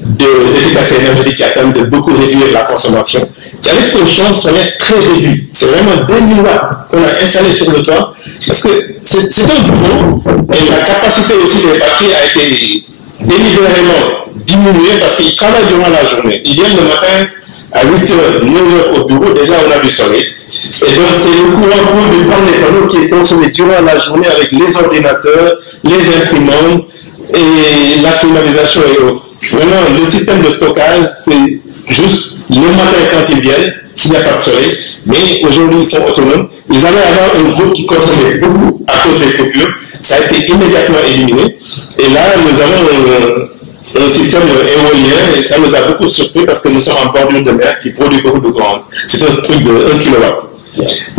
d'efficacité énergétique qui a permis de beaucoup réduire la consommation, avec un champ solaire très réduit. C'est vraiment 2000 watts qu'on a installé sur le toit, parce que c'est un bureau, et la capacité aussi des batteries a été délibérément diminuée parce qu'ils travaillent durant la journée. Ils viennent le matin à 8h, 9h au bureau, déjà on a du soleil. Et donc c'est le courant produit par les panneaux qui est consommé durant la journée avec les ordinateurs, les imprimantes et la climatisation et autres. Vraiment, le système de stockage, c'est juste le matin quand ils viennent, s'il n'y a pas de soleil, mais aujourd'hui ils sont autonomes. Ils allaient avoir un groupe qui consommait beaucoup à cause des coupures, ça a été immédiatement éliminé. Et là, nous avons un système éolien, et ça nous a beaucoup surpris parce que nous sommes en bordure de mer qui produit beaucoup de courant. C'est un truc de 1 kW.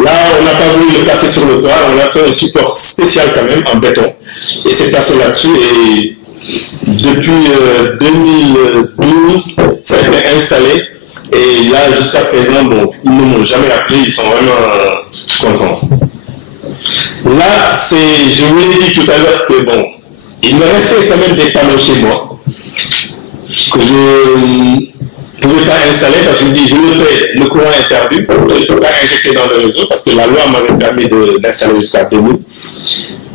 Là, on n'a pas voulu le placer sur le toit, on a fait un support spécial quand même en béton et c'est placé là-dessus. Et depuis 2012, ça a été installé et là, jusqu'à présent, donc, ils ne m'ont jamais appelé, ils sont vraiment contents. Là, je vous l'ai dit tout à l'heure que bon, il me restait quand même des panneaux chez moi que je ne pouvais pas installer parce que je me dis, je le fais, le courant est perdu, je ne peux pas injecter dans le réseau parce que la loi m'avait permis d'installer jusqu'à 2000.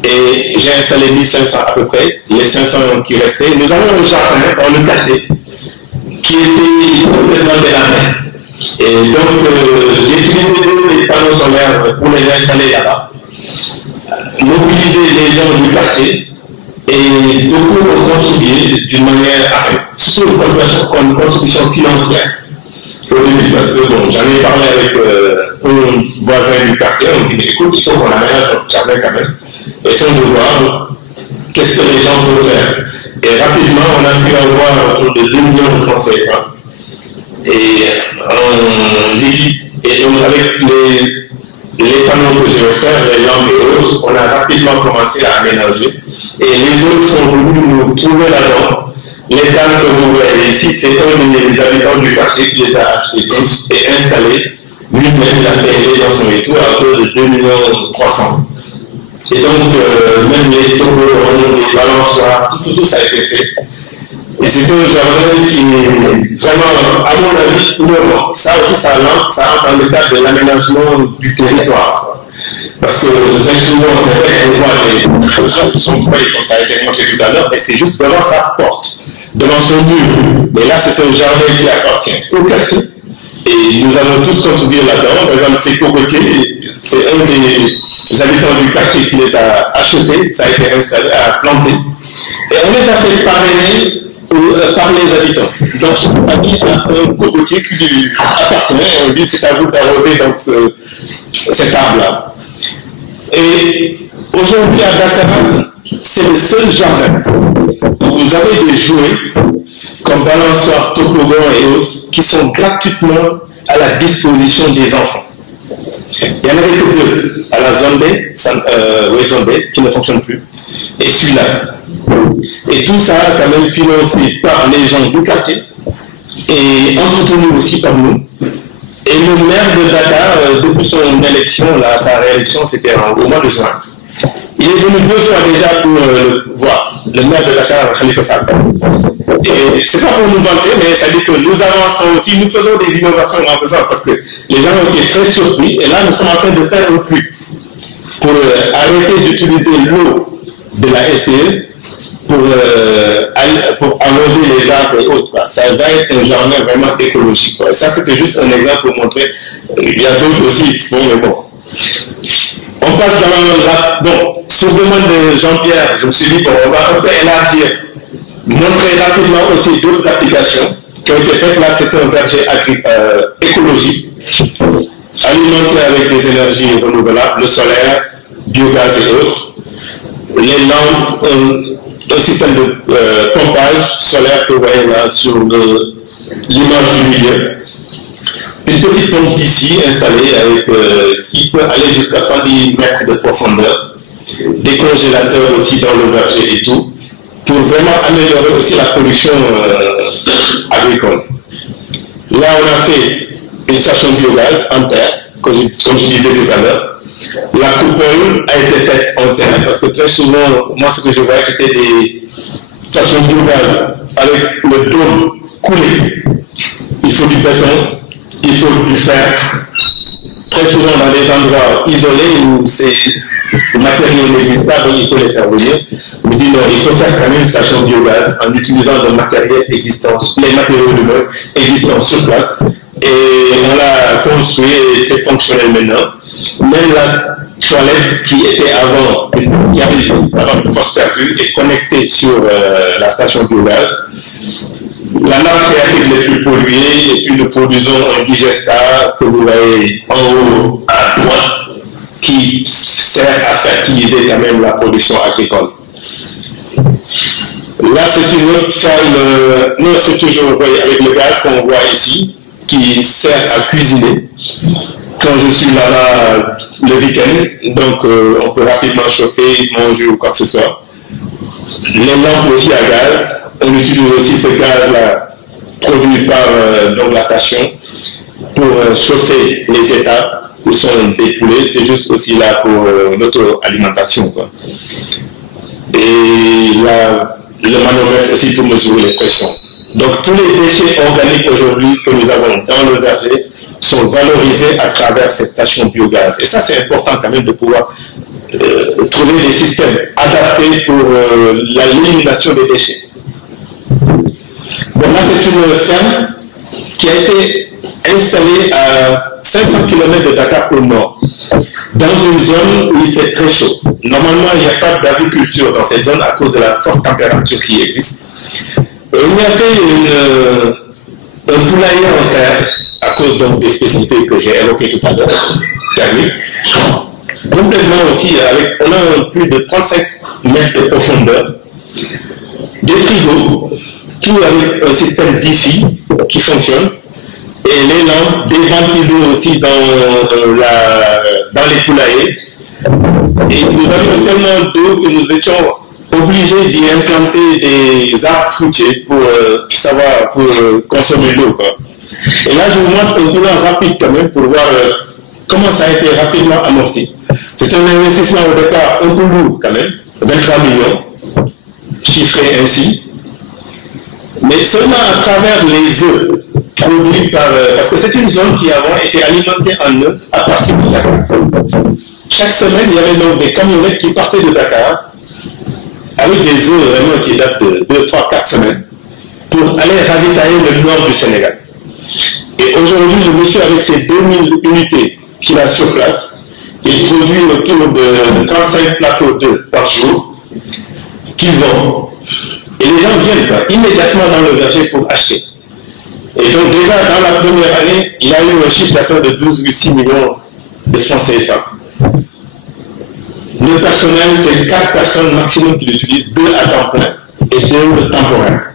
Et j'ai installé 1500 à peu près, les 500 qui restaient. Nous avons un jardin dans le quartier qui était complètement délabré. Et donc, j'ai utilisé les panneaux solaires pour les installer là-bas, mobiliser les gens du quartier. Et beaucoup ont contribué d'une manière, enfin, surtout une contribution financière au début, parce que bon, j'en ai parlé avec un voisin du quartier, on me dit écoute, il faut qu'on aménage notre jardin quand même, essayons de voir qu'est-ce que les gens peuvent faire. Et rapidement, on a pu avoir autour de 2 millions de francs CFA. Et en équipe, et donc avec les panneaux que j'ai offerts, les lampes et autres, on a rapidement commencé à aménager. Et les autres sont venus nous trouver là-dedans. Les dames que vous voyez ici, c'est un des habitants du quartier qui les a achetés et installés. Lui-même, il a payé dans son étau à hauteur de 2 300 000. Et donc, même les taureaux, les balançoires, tout ça a été fait. Et c'est un jardin qui est vraiment, à mon avis, innovant. Ça aussi, ça entre dans le cadre de l'aménagement du territoire. Parce que très souvent, c'est vrai qu'on voit les gens qui sont froids, comme ça a été montré tout à l'heure, mais c'est juste devant sa porte, devant son mur. Mais là, c'est un jardin qui appartient au quartier. Et nous avons tous contribué là-dedans. Par exemple, ces cocotiers, c'est un des habitants du quartier qui les a achetés, ça a été installé, planté. Et on les a fait parrainer par les habitants. Donc, chaque famille a un cocotier qui lui appartient et on dit c'est à vous d'arroser cet arbre-là. Et aujourd'hui à Dakar, c'est le seul jardin où vous avez des jouets comme balançoires, toboggans et autres qui sont gratuitement à la disposition des enfants. Il n'y en avait que 2 à la zone B, zone B, qui ne fonctionne plus, et celui-là. Et tout ça, quand même, financé par les gens du quartier et entretenu aussi par nous. Et le maire de Dakar, depuis son élection, sa réélection, c'était au mois de juin. Il est venu 2 fois déjà pour le voir, le maire de Dakar, Khalifa Sall. Et ce n'est pas pour nous vanter, mais ça dit que nous avançons aussi, nous faisons des innovations dans ce sens, parce que les gens ont été très surpris. Et là, nous sommes en train de faire un puits pour arrêter d'utiliser l'eau de la SCE pour arroser les arbres et autres. Ça va être un jardin vraiment écologique. Et ça, c'était juste un exemple pour montrer. Il y a d'autres aussi qui sont, mais bon. On passe dans bon, sur demande de Jean-Pierre, je me suis dit, bon, on va un peu élargir, montrer rapidement aussi d'autres applications qui ont été faites. Là, c'est un verger écologique, alimenté avec des énergies renouvelables, le solaire, biogaz et autres. Les lampes, un système de pompage solaire que vous voyez là sur l'image du milieu. Une petite pompe d'ici installée avec, qui peut aller jusqu'à 110 mètres de profondeur, des congélateurs aussi dans le verger et tout, pour vraiment améliorer aussi la production agricole. Là, on a fait une station biogaz en terre, comme je disais tout à l'heure. La coupole a été faite en terre, parce que très souvent, moi ce que je voyais, c'était des stations biogaz avec le dôme coulé. Il faut du béton. Il faut du fer, très souvent dans des endroits isolés où ces matériaux n'existent pas, donc il faut les faire venir. On dit non, il faut faire quand même une station biogaz en utilisant le matériel existant, les matériaux de base existants sur place. Et on l'a construit et c'est fonctionnel maintenant. Même la toilette qui était avant, qui avait une force perdue, est connectée sur la station biogaz. La nappe phréatique n'est plus polluée et puis nous produisons un digestat que vous voyez en haut à droite qui sert à fertiliser quand même la production agricole. Là, c'est une autre ferme, non, c'est toujours avec le gaz qu'on voit ici, qui sert à cuisiner. Quand je suis là-bas le week-end, donc on peut rapidement chauffer, manger ou quoi que ce soit. Les lampes aussi à gaz, on utilise aussi ce gaz-là produit par donc la station pour chauffer les étables où sont des poulets. C'est juste aussi là pour l'auto-alimentation. Et là, le manomètre aussi pour mesurer les pressions. Donc tous les déchets organiques aujourd'hui que nous avons dans le verger sont valorisés à travers cette station biogaz. Et ça, c'est important quand même de pouvoir trouver des systèmes adaptés pour l'élimination des déchets. Bon, là, c'est une ferme qui a été installée à 500 km de Dakar au nord, dans une zone où il fait très chaud. Normalement, il n'y a pas d'aviculture dans cette zone à cause de la forte température qui existe. Et on y a fait un poulailler en terre, à cause donc des spécificités que j'ai évoquées tout à l'heure, thermique. Complètement aussi, on a plus de 35 mètres de profondeur, des frigos, tout avec un système d'ici qui fonctionne, et les lampes, des ventilos aussi dans les poulaillers. Et nous avions tellement d'eau que nous étions obligés d'y implanter des arbres fruitiers pour consommer l'eau. Et là, je vous montre un bilan rapide quand même pour voir comment ça a été rapidement amorti. C'est un investissement au départ un peu lourd quand même, 23 millions, chiffré ainsi. Mais seulement à travers les œufs produits parce que c'est une zone qui avant était alimentée en œufs à partir de Dakar. Chaque semaine, il y avait donc des camionnettes qui partaient de Dakar avec des œufs vraiment qui datent de 2, 3, 4 semaines pour aller ravitailler le nord du Sénégal. Et aujourd'hui, le monsieur, avec ses 2000 unités qu'il a sur place, il produit autour de 35 plateaux d'œufs par jour qu'il vend. Et les gens viennent immédiatement dans le verger pour acheter. Et donc déjà, dans la première année, il a eu un chiffre d'affaires de 12,6 millions de francs CFA. Le personnel, c'est 4 personnes maximum qui l'utilisent, 2 à temps plein et 2 temporaires.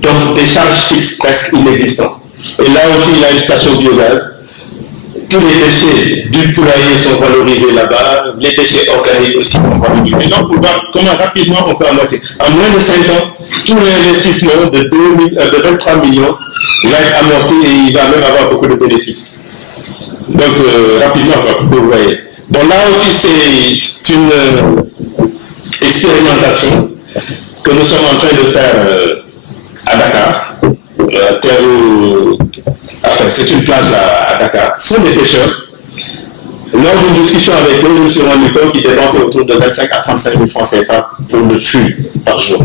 Donc des charges fixes presque inexistantes. Et là aussi, il a une station biogaz. Tous les déchets du poulailler sont valorisés là-bas, les déchets organiques aussi sont valorisés. Et donc, pour voir comment rapidement on peut amortir. En moins de 5 ans, tout l'investissement de 23 millions va être amorti et il va même avoir beaucoup de bénéfices. Donc, rapidement, vous voyez. Bon, là aussi, c'est une expérimentation que nous sommes en train de faire à Dakar. Enfin, c'est une plage à Dakar. Ce sont des pêcheurs. Lors d'une discussion avec eux, je me suis rendu compte qu'ils dépensaient autour de 25 à 35 000 francs CFA pour le flux par jour.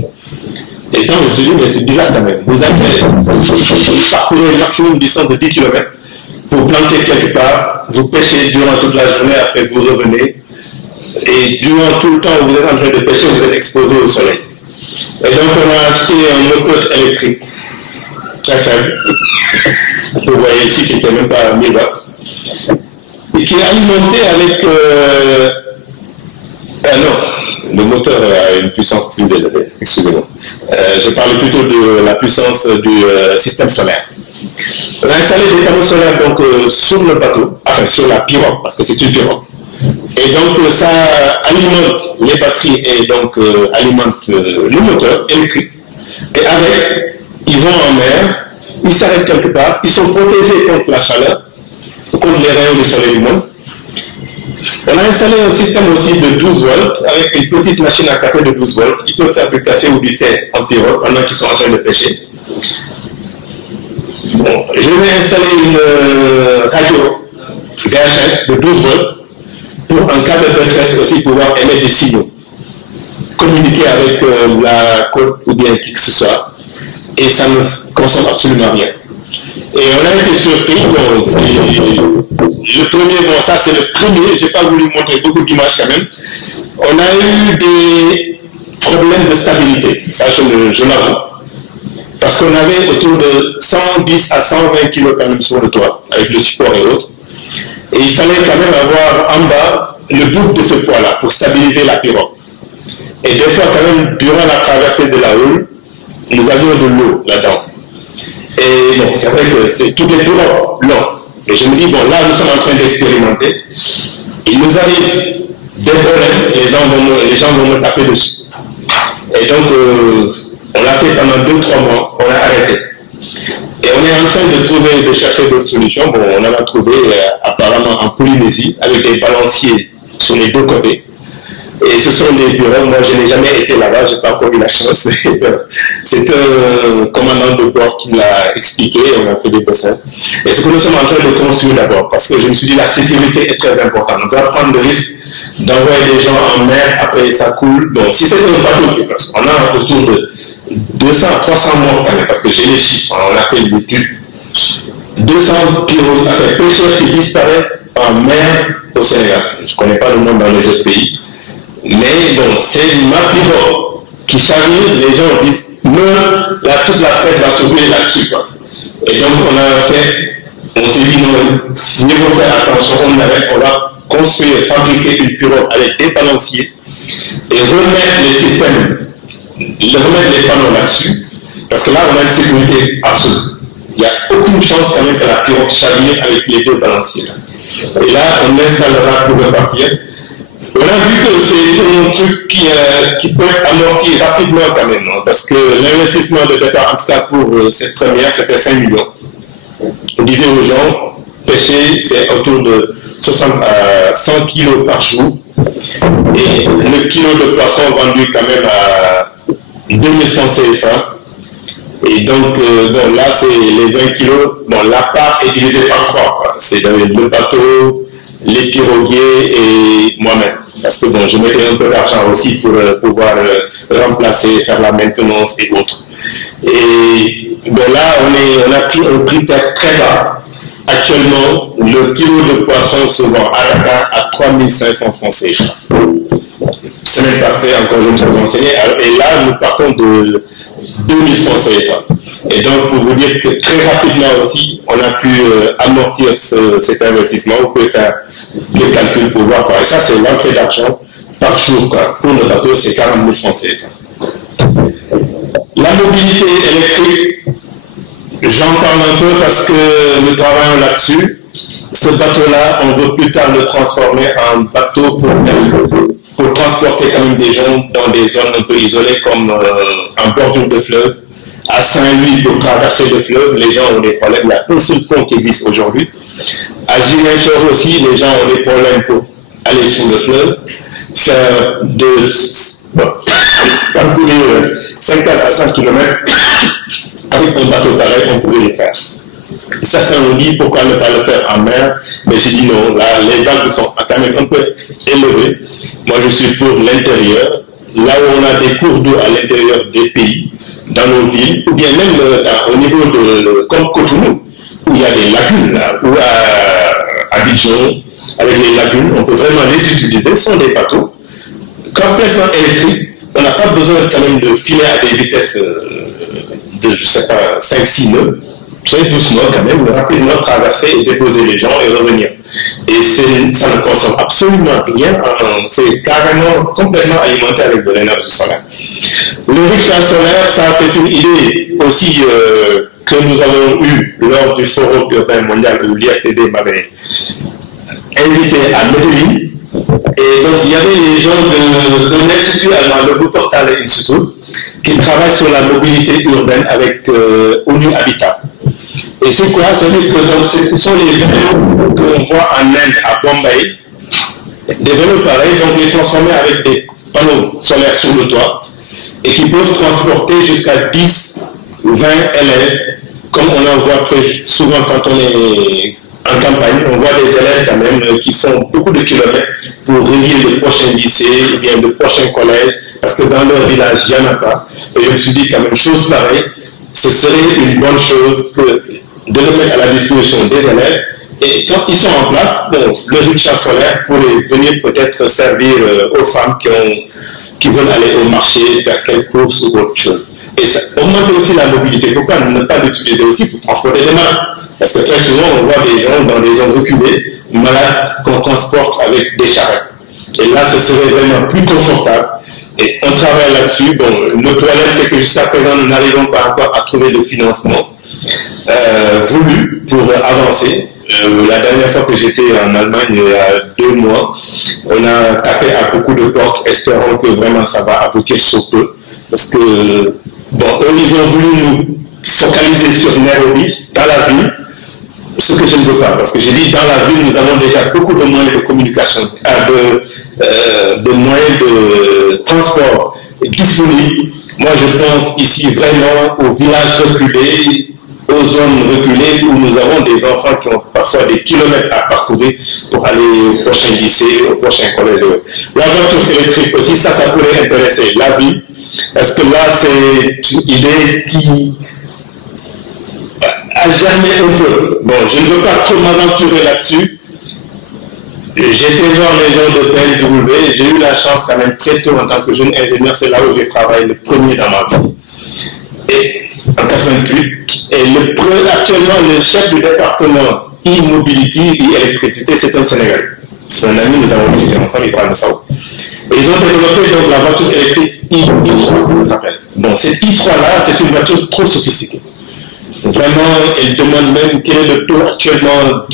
Et donc, je me suis dit, mais c'est bizarre quand même. Vous parcourez un maximum de distance de 10 km, vous plantez quelque part, vous pêchez durant toute la journée, après vous revenez. Et durant tout le temps où vous êtes en train de pêcher, vous êtes exposé au soleil. Et donc, on a acheté un moteur électrique très faible. Vous voyez ici qui ne fait même pas 1000 watts. Et qui est alimenté avec... non, le moteur a une puissance plus élevée, excusez-moi. Je parlais plutôt de la puissance du système solaire. On a installé des panneaux solaires donc, sur le bateau, enfin sur la pirogue, parce que c'est une pirogue. Et donc ça alimente les batteries et donc alimente le moteur électrique. Et avec, ils vont en mer, ils s'arrêtent quelque part, ils sont protégés contre la chaleur, contre les rayons du soleil du monde. On a installé un système aussi de 12 volts avec une petite machine à café de 12 volts. Ils peuvent faire du café ou du thé en pirogue pendant qu'ils sont en train de pêcher. Bon, je vais installer une radio VHF de 12 volts pour en cas de détresse aussi pouvoir émettre des signaux. Communiquer avec la côte ou bien qui que ce soit. Et ça ne consomme absolument rien. Et on a été surpris, bon, le premier, bon ça c'est le premier, je n'ai pas voulu montrer beaucoup d'images quand même. On a eu des problèmes de stabilité, ça je l'avoue. Parce qu'on avait autour de 110 à 120 kg quand même sur le toit, avec le support et autres. Et il fallait quand même avoir en bas le double de ce poids-là pour stabiliser la pirogue. Et des fois, quand même, durant la traversée de la houle, nous avions de l'eau là-dedans. Et bon, c'est vrai que c'est tous les pirogues longs. Et je me dis, bon, là, nous sommes en train d'expérimenter. Il nous arrive des problèmes, les gens vont me taper dessus. Et donc, on l'a fait pendant 2-3 mois, on a arrêté. Et on est en train de chercher d'autres solutions. Bon, on en a trouvé apparemment en Polynésie, avec des balanciers sur les deux côtés. Et ce sont des bureaux, moi je n'ai jamais été là-bas, je n'ai pas encore eu la chance. C'est un commandant de bord qui me l'a expliqué, on a fait des dessins. Et ce que nous sommes en train de construire d'abord, parce que je me suis dit la sécurité est très importante. On doit prendre le risque d'envoyer des gens en mer, après ça coule. Donc si c'est un bateau, parce qu'on a autour de 200 à 300 morts quand même, parce que j'ai les chiffres, on a fait l'étude. 200 pêcheurs qui disparaissent en mer au Sénégal. Je ne connais pas le nom dans les autres pays. Mais bon, c'est ma pirogue qui chavire, les gens disent non, là, toute la presse va s'ouvrir là-dessus. Et donc on s'est dit non, si nous devons faire attention, on va construire, fabriquer une pirogue avec des balanciers et remettre les systèmes, remettre les panneaux là-dessus, parce que là on a une sécurité absolue. Il n'y a aucune chance quand même que la pirogue chavire avec les deux balanciers là. Et là on installera pour repartir. On a vu que c'est un truc qui peut être amorti rapidement quand même, non? Parce que l'investissement de départ, en tout cas pour cette première, c'était 5 millions. On disait aux gens, pêcher, c'est autour de 60 à 100 kilos par jour. Et le kilo de poisson vendu quand même à 2000 francs CFA. Et donc, bon, là, c'est les 20 kilos. Bon, la part est divisée par 3. C'est le bateau, les piroguiers et moi-même. Parce que bon, je mettais un peu d'argent aussi pour pouvoir remplacer, faire la maintenance et autres. Et bon, là, on a pris un prix très bas. Actuellement, le kilo de poisson se vend à Dakar à 3500 francs CFA. Semaine passée, encore, je me suis renseigné. Et là, nous partons de 2000 francs CFA. Et donc, pour vous dire que très rapidement aussi, on a pu amortir cet investissement. Vous pouvez faire le calcul pour voir quoi. Et ça, c'est l'entrée d'argent par jour, quoi. Pour le bateau, c'est 40 000 francs CFA. La mobilité électrique, j'en parle un peu parce que nous travaillons là-dessus. Ce bateau-là, on veut plus tard le transformer en bateau pour transporter quand même des gens dans des zones un peu isolées comme en bordure de fleuve. À Saint-Louis, pour traverser le fleuve, les gens ont des problèmes. Il y a un seul pont qui existe aujourd'hui. À Ziguinchor aussi, les gens ont des problèmes pour aller sur le fleuve. Faire parcourir 50 à 100 km avec un bateau pareil, on pouvait le faire. Certains ont dit pourquoi ne pas le faire en mer, mais j'ai dit non, là les vagues sont quand même un peu élevées. Moi je suis pour l'intérieur, là où on a des cours d'eau à l'intérieur des pays, dans nos villes, ou bien même au niveau de comme Cotonou, où il y a des lagunes, là, ou à Abidjan, avec les lagunes, on peut vraiment les utiliser, ce sont des bateaux complètement électriques. On n'a pas besoin quand même de filer à des vitesses de, je ne sais pas, 5-6 nœuds. Très doucement quand même, rapidement traverser et déposer les gens et revenir. Et ça ne consomme absolument rien, c'est carrément complètement alimenté avec de l'énergie solaire. Le rickshaw solaire, ça c'est une idée aussi que nous avons eue lors du Forum urbain mondial où l'IRTD m'avait invité à Medellin. Et donc il y avait les gens de l'Institut allemand, le Wuppertaler Institut, qui travaillent sur la mobilité urbaine avec ONU Habitat. Et c'est quoi? Ce sont les vélos qu'on voit en Inde, à Bombay. Des vélos pareils, donc les transformer avec des panneaux solaires sur le toit et qui peuvent transporter jusqu'à 10 ou 20 élèves, comme on en voit très souvent quand on est en campagne. On voit des élèves quand même qui font beaucoup de kilomètres pour relier le prochain lycée ou bien le prochain collège, parce que dans leur village, il n'y en a pas. Et je me suis dit quand même, chose pareille, ce serait une bonne chose de le mettre à la disposition des élèves. Et quand ils sont en place, bon, le rickshaw solaire pourrait venir peut-être servir aux femmes qui veulent aller au marché, faire quelques courses ou autre chose. Et ça augmente aussi la mobilité. Pourquoi ne pas l'utiliser aussi pour transporter des malades? Parce que très souvent, on voit des gens dans des zones reculées, malades, qu'on transporte avec des charrettes. Et là, ce serait vraiment plus confortable. Et on travaille là-dessus. Bon, le problème, c'est que jusqu'à présent, nous n'arrivons pas encore à trouver de financement voulu pour avancer. La dernière fois que j'étais en Allemagne, il y a 2 mois, on a tapé à beaucoup de portes, espérant que vraiment ça va aboutir sous peu. Parce que, bon, eux, ils ont voulu nous focaliser sur Nairobi, dans la ville, ce que je ne veux pas. Parce que j'ai dit, dans la ville, nous avons déjà beaucoup de moyens de communication, de moyens de transport disponibles. Moi, je pense ici vraiment aux villages reculés, aux zones reculées où nous avons des enfants qui ont parfois des kilomètres à parcourir pour aller au prochain lycée, au prochain collège. La voiture électrique aussi, ça pourrait intéresser la ville, parce que là, c'est une idée qui a germé un peu. Bon, je ne veux pas trop m'aventurer là-dessus. J'étais voir les gens de BMW, j'ai eu la chance quand même très tôt en tant que jeune ingénieur, c'est là où j'ai travaillé le premier dans ma vie. Et en 88, et actuellement le chef du département e-mobility et électricité, c'est un Sénégalais. C'est un ami, nous avons été ensemble, il parle de ça. Et ils ont développé donc la voiture électrique i3, ça s'appelle. Bon, cette i3-là, c'est une voiture trop sophistiquée. Vraiment, elle demande même quel est le taux actuellement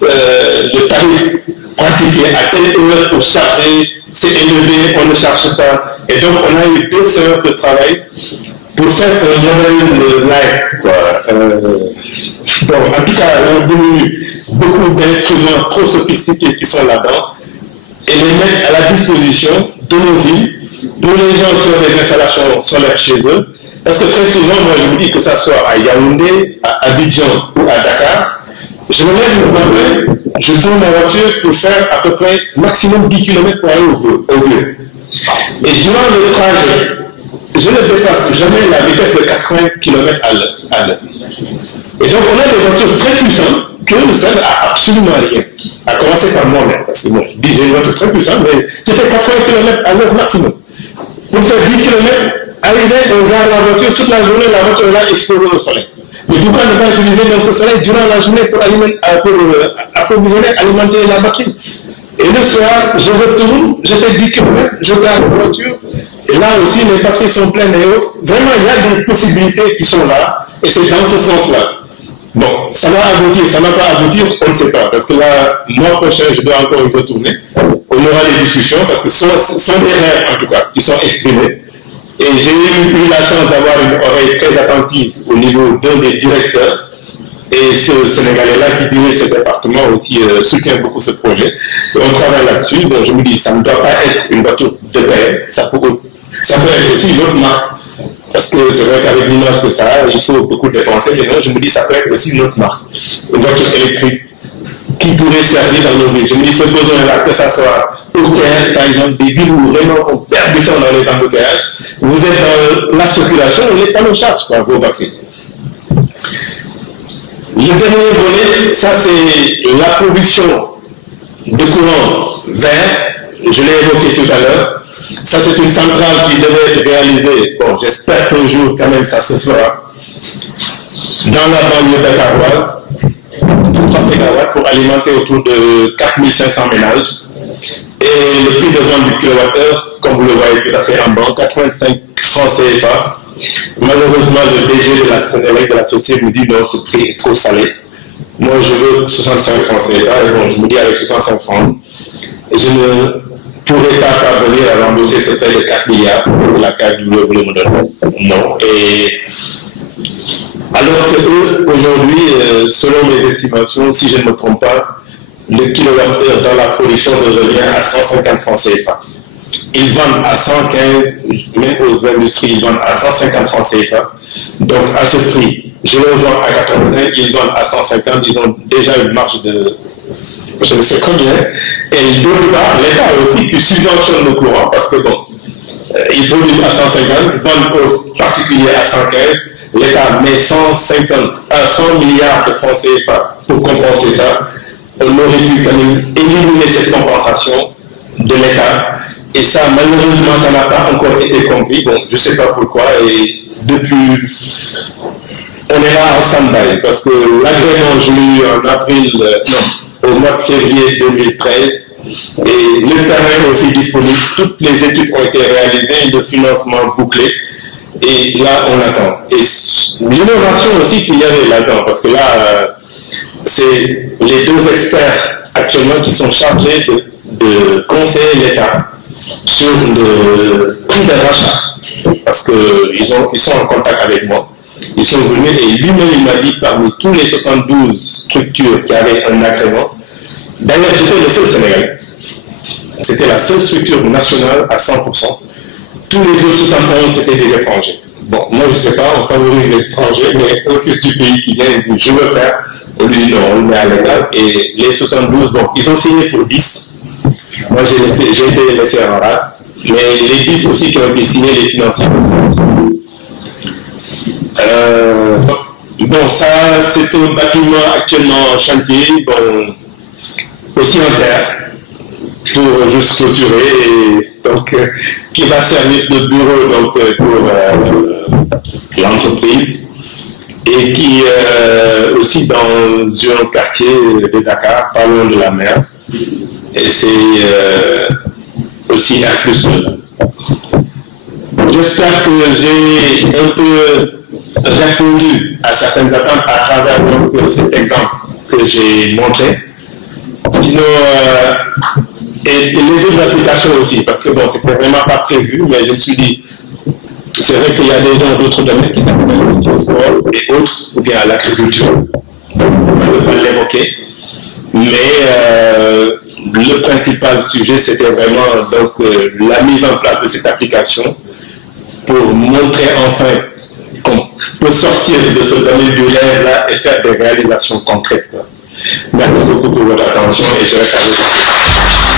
le tarif pratiqué à telle heure pour charger, c'est élevé, on ne charge pas. Et donc, on a eu 2 séances de travail pour faire un modèle live. Bon, en tout cas, on a beaucoup d'instruments trop sophistiqués qui sont là-dedans et les mettre à la disposition de nos villes pour les gens qui ont des installations solaires chez eux. Parce que très souvent, moi je vous dis que ça soit à Yaoundé, à Abidjan ou à Dakar, je me lève le matin, je prends ma voiture pour faire à peu près maximum 10 km pour aller au lieu. Et durant le trajet, je ne dépasse jamais la vitesse de 80 km à l'heure. Et donc on a des voitures très puissantes qui ne servent à absolument rien. À commencer par moi-même, parce que moi je dis j'ai une voiture très puissante, mais je fais 80 km à l'heure maximum. Pour faire 10 km, arriver, on garde la voiture toute la journée, la voiture là exposée au soleil. Mais pourquoi ne pas utiliser donc ce soleil durant la journée pour approvisionner, alimenter la batterie? Et le soir, je retourne, je fais 10 km, je garde la voiture, et là aussi les batteries sont pleines et autres. Vraiment, il y a des possibilités qui sont là, et c'est dans ce sens-là. Bon, ça va aboutir, ça ne va pas aboutir, on ne sait pas, parce que là, le mois prochain, je dois encore y retourner. On aura des discussions, parce que ce sont des rêves, en tout cas, qui sont exprimés. Et j'ai eu la chance d'avoir une oreille très attentive au niveau d'un des directeurs. Et ce Sénégalais-là qui dirige ce département aussi soutient beaucoup ce projet. Et on travaille là-dessus. Donc je me dis, ça ne doit pas être une voiture de paix. Ça peut être aussi une autre marque. Parce que c'est vrai qu'avec l'image que ça a, il faut beaucoup dépenser. Mais non, je me dis, ça peut être aussi une autre marque. Une voiture électrique qui pourrait servir dans nos villes. Je me dis, ce besoin-là, que ça soit au Caire, par exemple, des villes où vraiment on perd du temps dans les embouteillages, vous êtes dans la circulation, vous n'êtes pas en charge par vos batteries. Le dernier volet, ça c'est la production de courant vert, je l'ai évoqué tout à l'heure. Ça c'est une centrale qui devait être réalisée, bon j'espère qu'un jour quand même ça se fera, dans la banlieue dakaroise, 3 MW pour alimenter autour de 4500 ménages. Et le prix de vente du kilowattheure, comme vous le voyez tout à fait en bas, 85 francs CFA. Malheureusement, le DG de la Sénélec de la société me dit non, ce prix est trop salé. Moi, je veux 65 francs CFA. Et bon, je me dis avec 65 francs, je ne pourrais pas parvenir à rembourser ce prêt de 4 milliards pour la carte du bleu me donne. Non. Et alors que eux, aujourd'hui, selon mes estimations, si je ne me trompe pas, le kilowattheure dans la production revient à 150 francs CFA. Ils vendent à 115, même aux industries, ils vendent à 150 francs CFA. Donc à ce prix, je le vends à 85, ils vendent à 150, ils ont déjà une marge de je ne sais combien. Et d'autre part, l'État aussi qui subventionne le courant, parce que bon, ils produisent à 150, vendent aux particuliers à 115, l'État met 100 milliards de francs CFA pour compenser ça. On aurait pu quand même éliminer cette compensation de l'État. Et ça, malheureusement, ça n'a pas encore été compris. Bon, je ne sais pas pourquoi. Et depuis, on est là en stand-by. Parce que l'agrément, je l'ai eu en avril, non, au mois de février 2013. Et le terrain est aussi disponible, toutes les études ont été réalisées, le financement bouclé. Et là, on attend. Et l'innovation aussi qu'il y avait là-dedans, parce que là, c'est les deux experts actuellement qui sont chargés de conseiller l'État sur le prix de rachat, parce qu'ils sont en contact avec moi. Ils sont venus et lui-même il m'a dit parmi tous les 72 structures qui avaient un agrément, d'ailleurs j'étais le seul Sénégalais, c'était la seule structure nationale à 100%. Tous les autres 71 c'était des étrangers. Bon, moi je ne sais pas, on favorise les étrangers, mais un fils du pays qui vient et dit je veux faire, on lui dit non, on le met à l'égal. Et les 72, bon, ils ont signé pour 10. Moi j'ai été laissé en rade, mais les 10 aussi qui ont été signés, les financiers. Bon, ça c'est un bâtiment actuellement en chantier, bon, aussi en terre, pour juste clôturer, et donc qui va servir de bureau donc, pour l'entreprise, et qui aussi dans un quartier de Dakar, pas loin de la mer, et c'est aussi un plus de. J'espère que j'ai un peu répondu à certaines attentes à travers donc, cet exemple que j'ai montré. Sinon, et les autres applications aussi, parce que bon, c'était vraiment pas prévu, mais je me suis dit, c'est vrai qu'il y a des gens d'autres domaines qui s'intéressent au transport et autres, ou bien à l'agriculture, on ne peut pas l'évoquer, mais le principal sujet, c'était vraiment donc, la mise en place de cette application pour montrer enfin qu'on peut sortir de ce domaine du rêve-là et faire des réalisations concrètes. Merci beaucoup pour votre attention et je reste à votre disposition.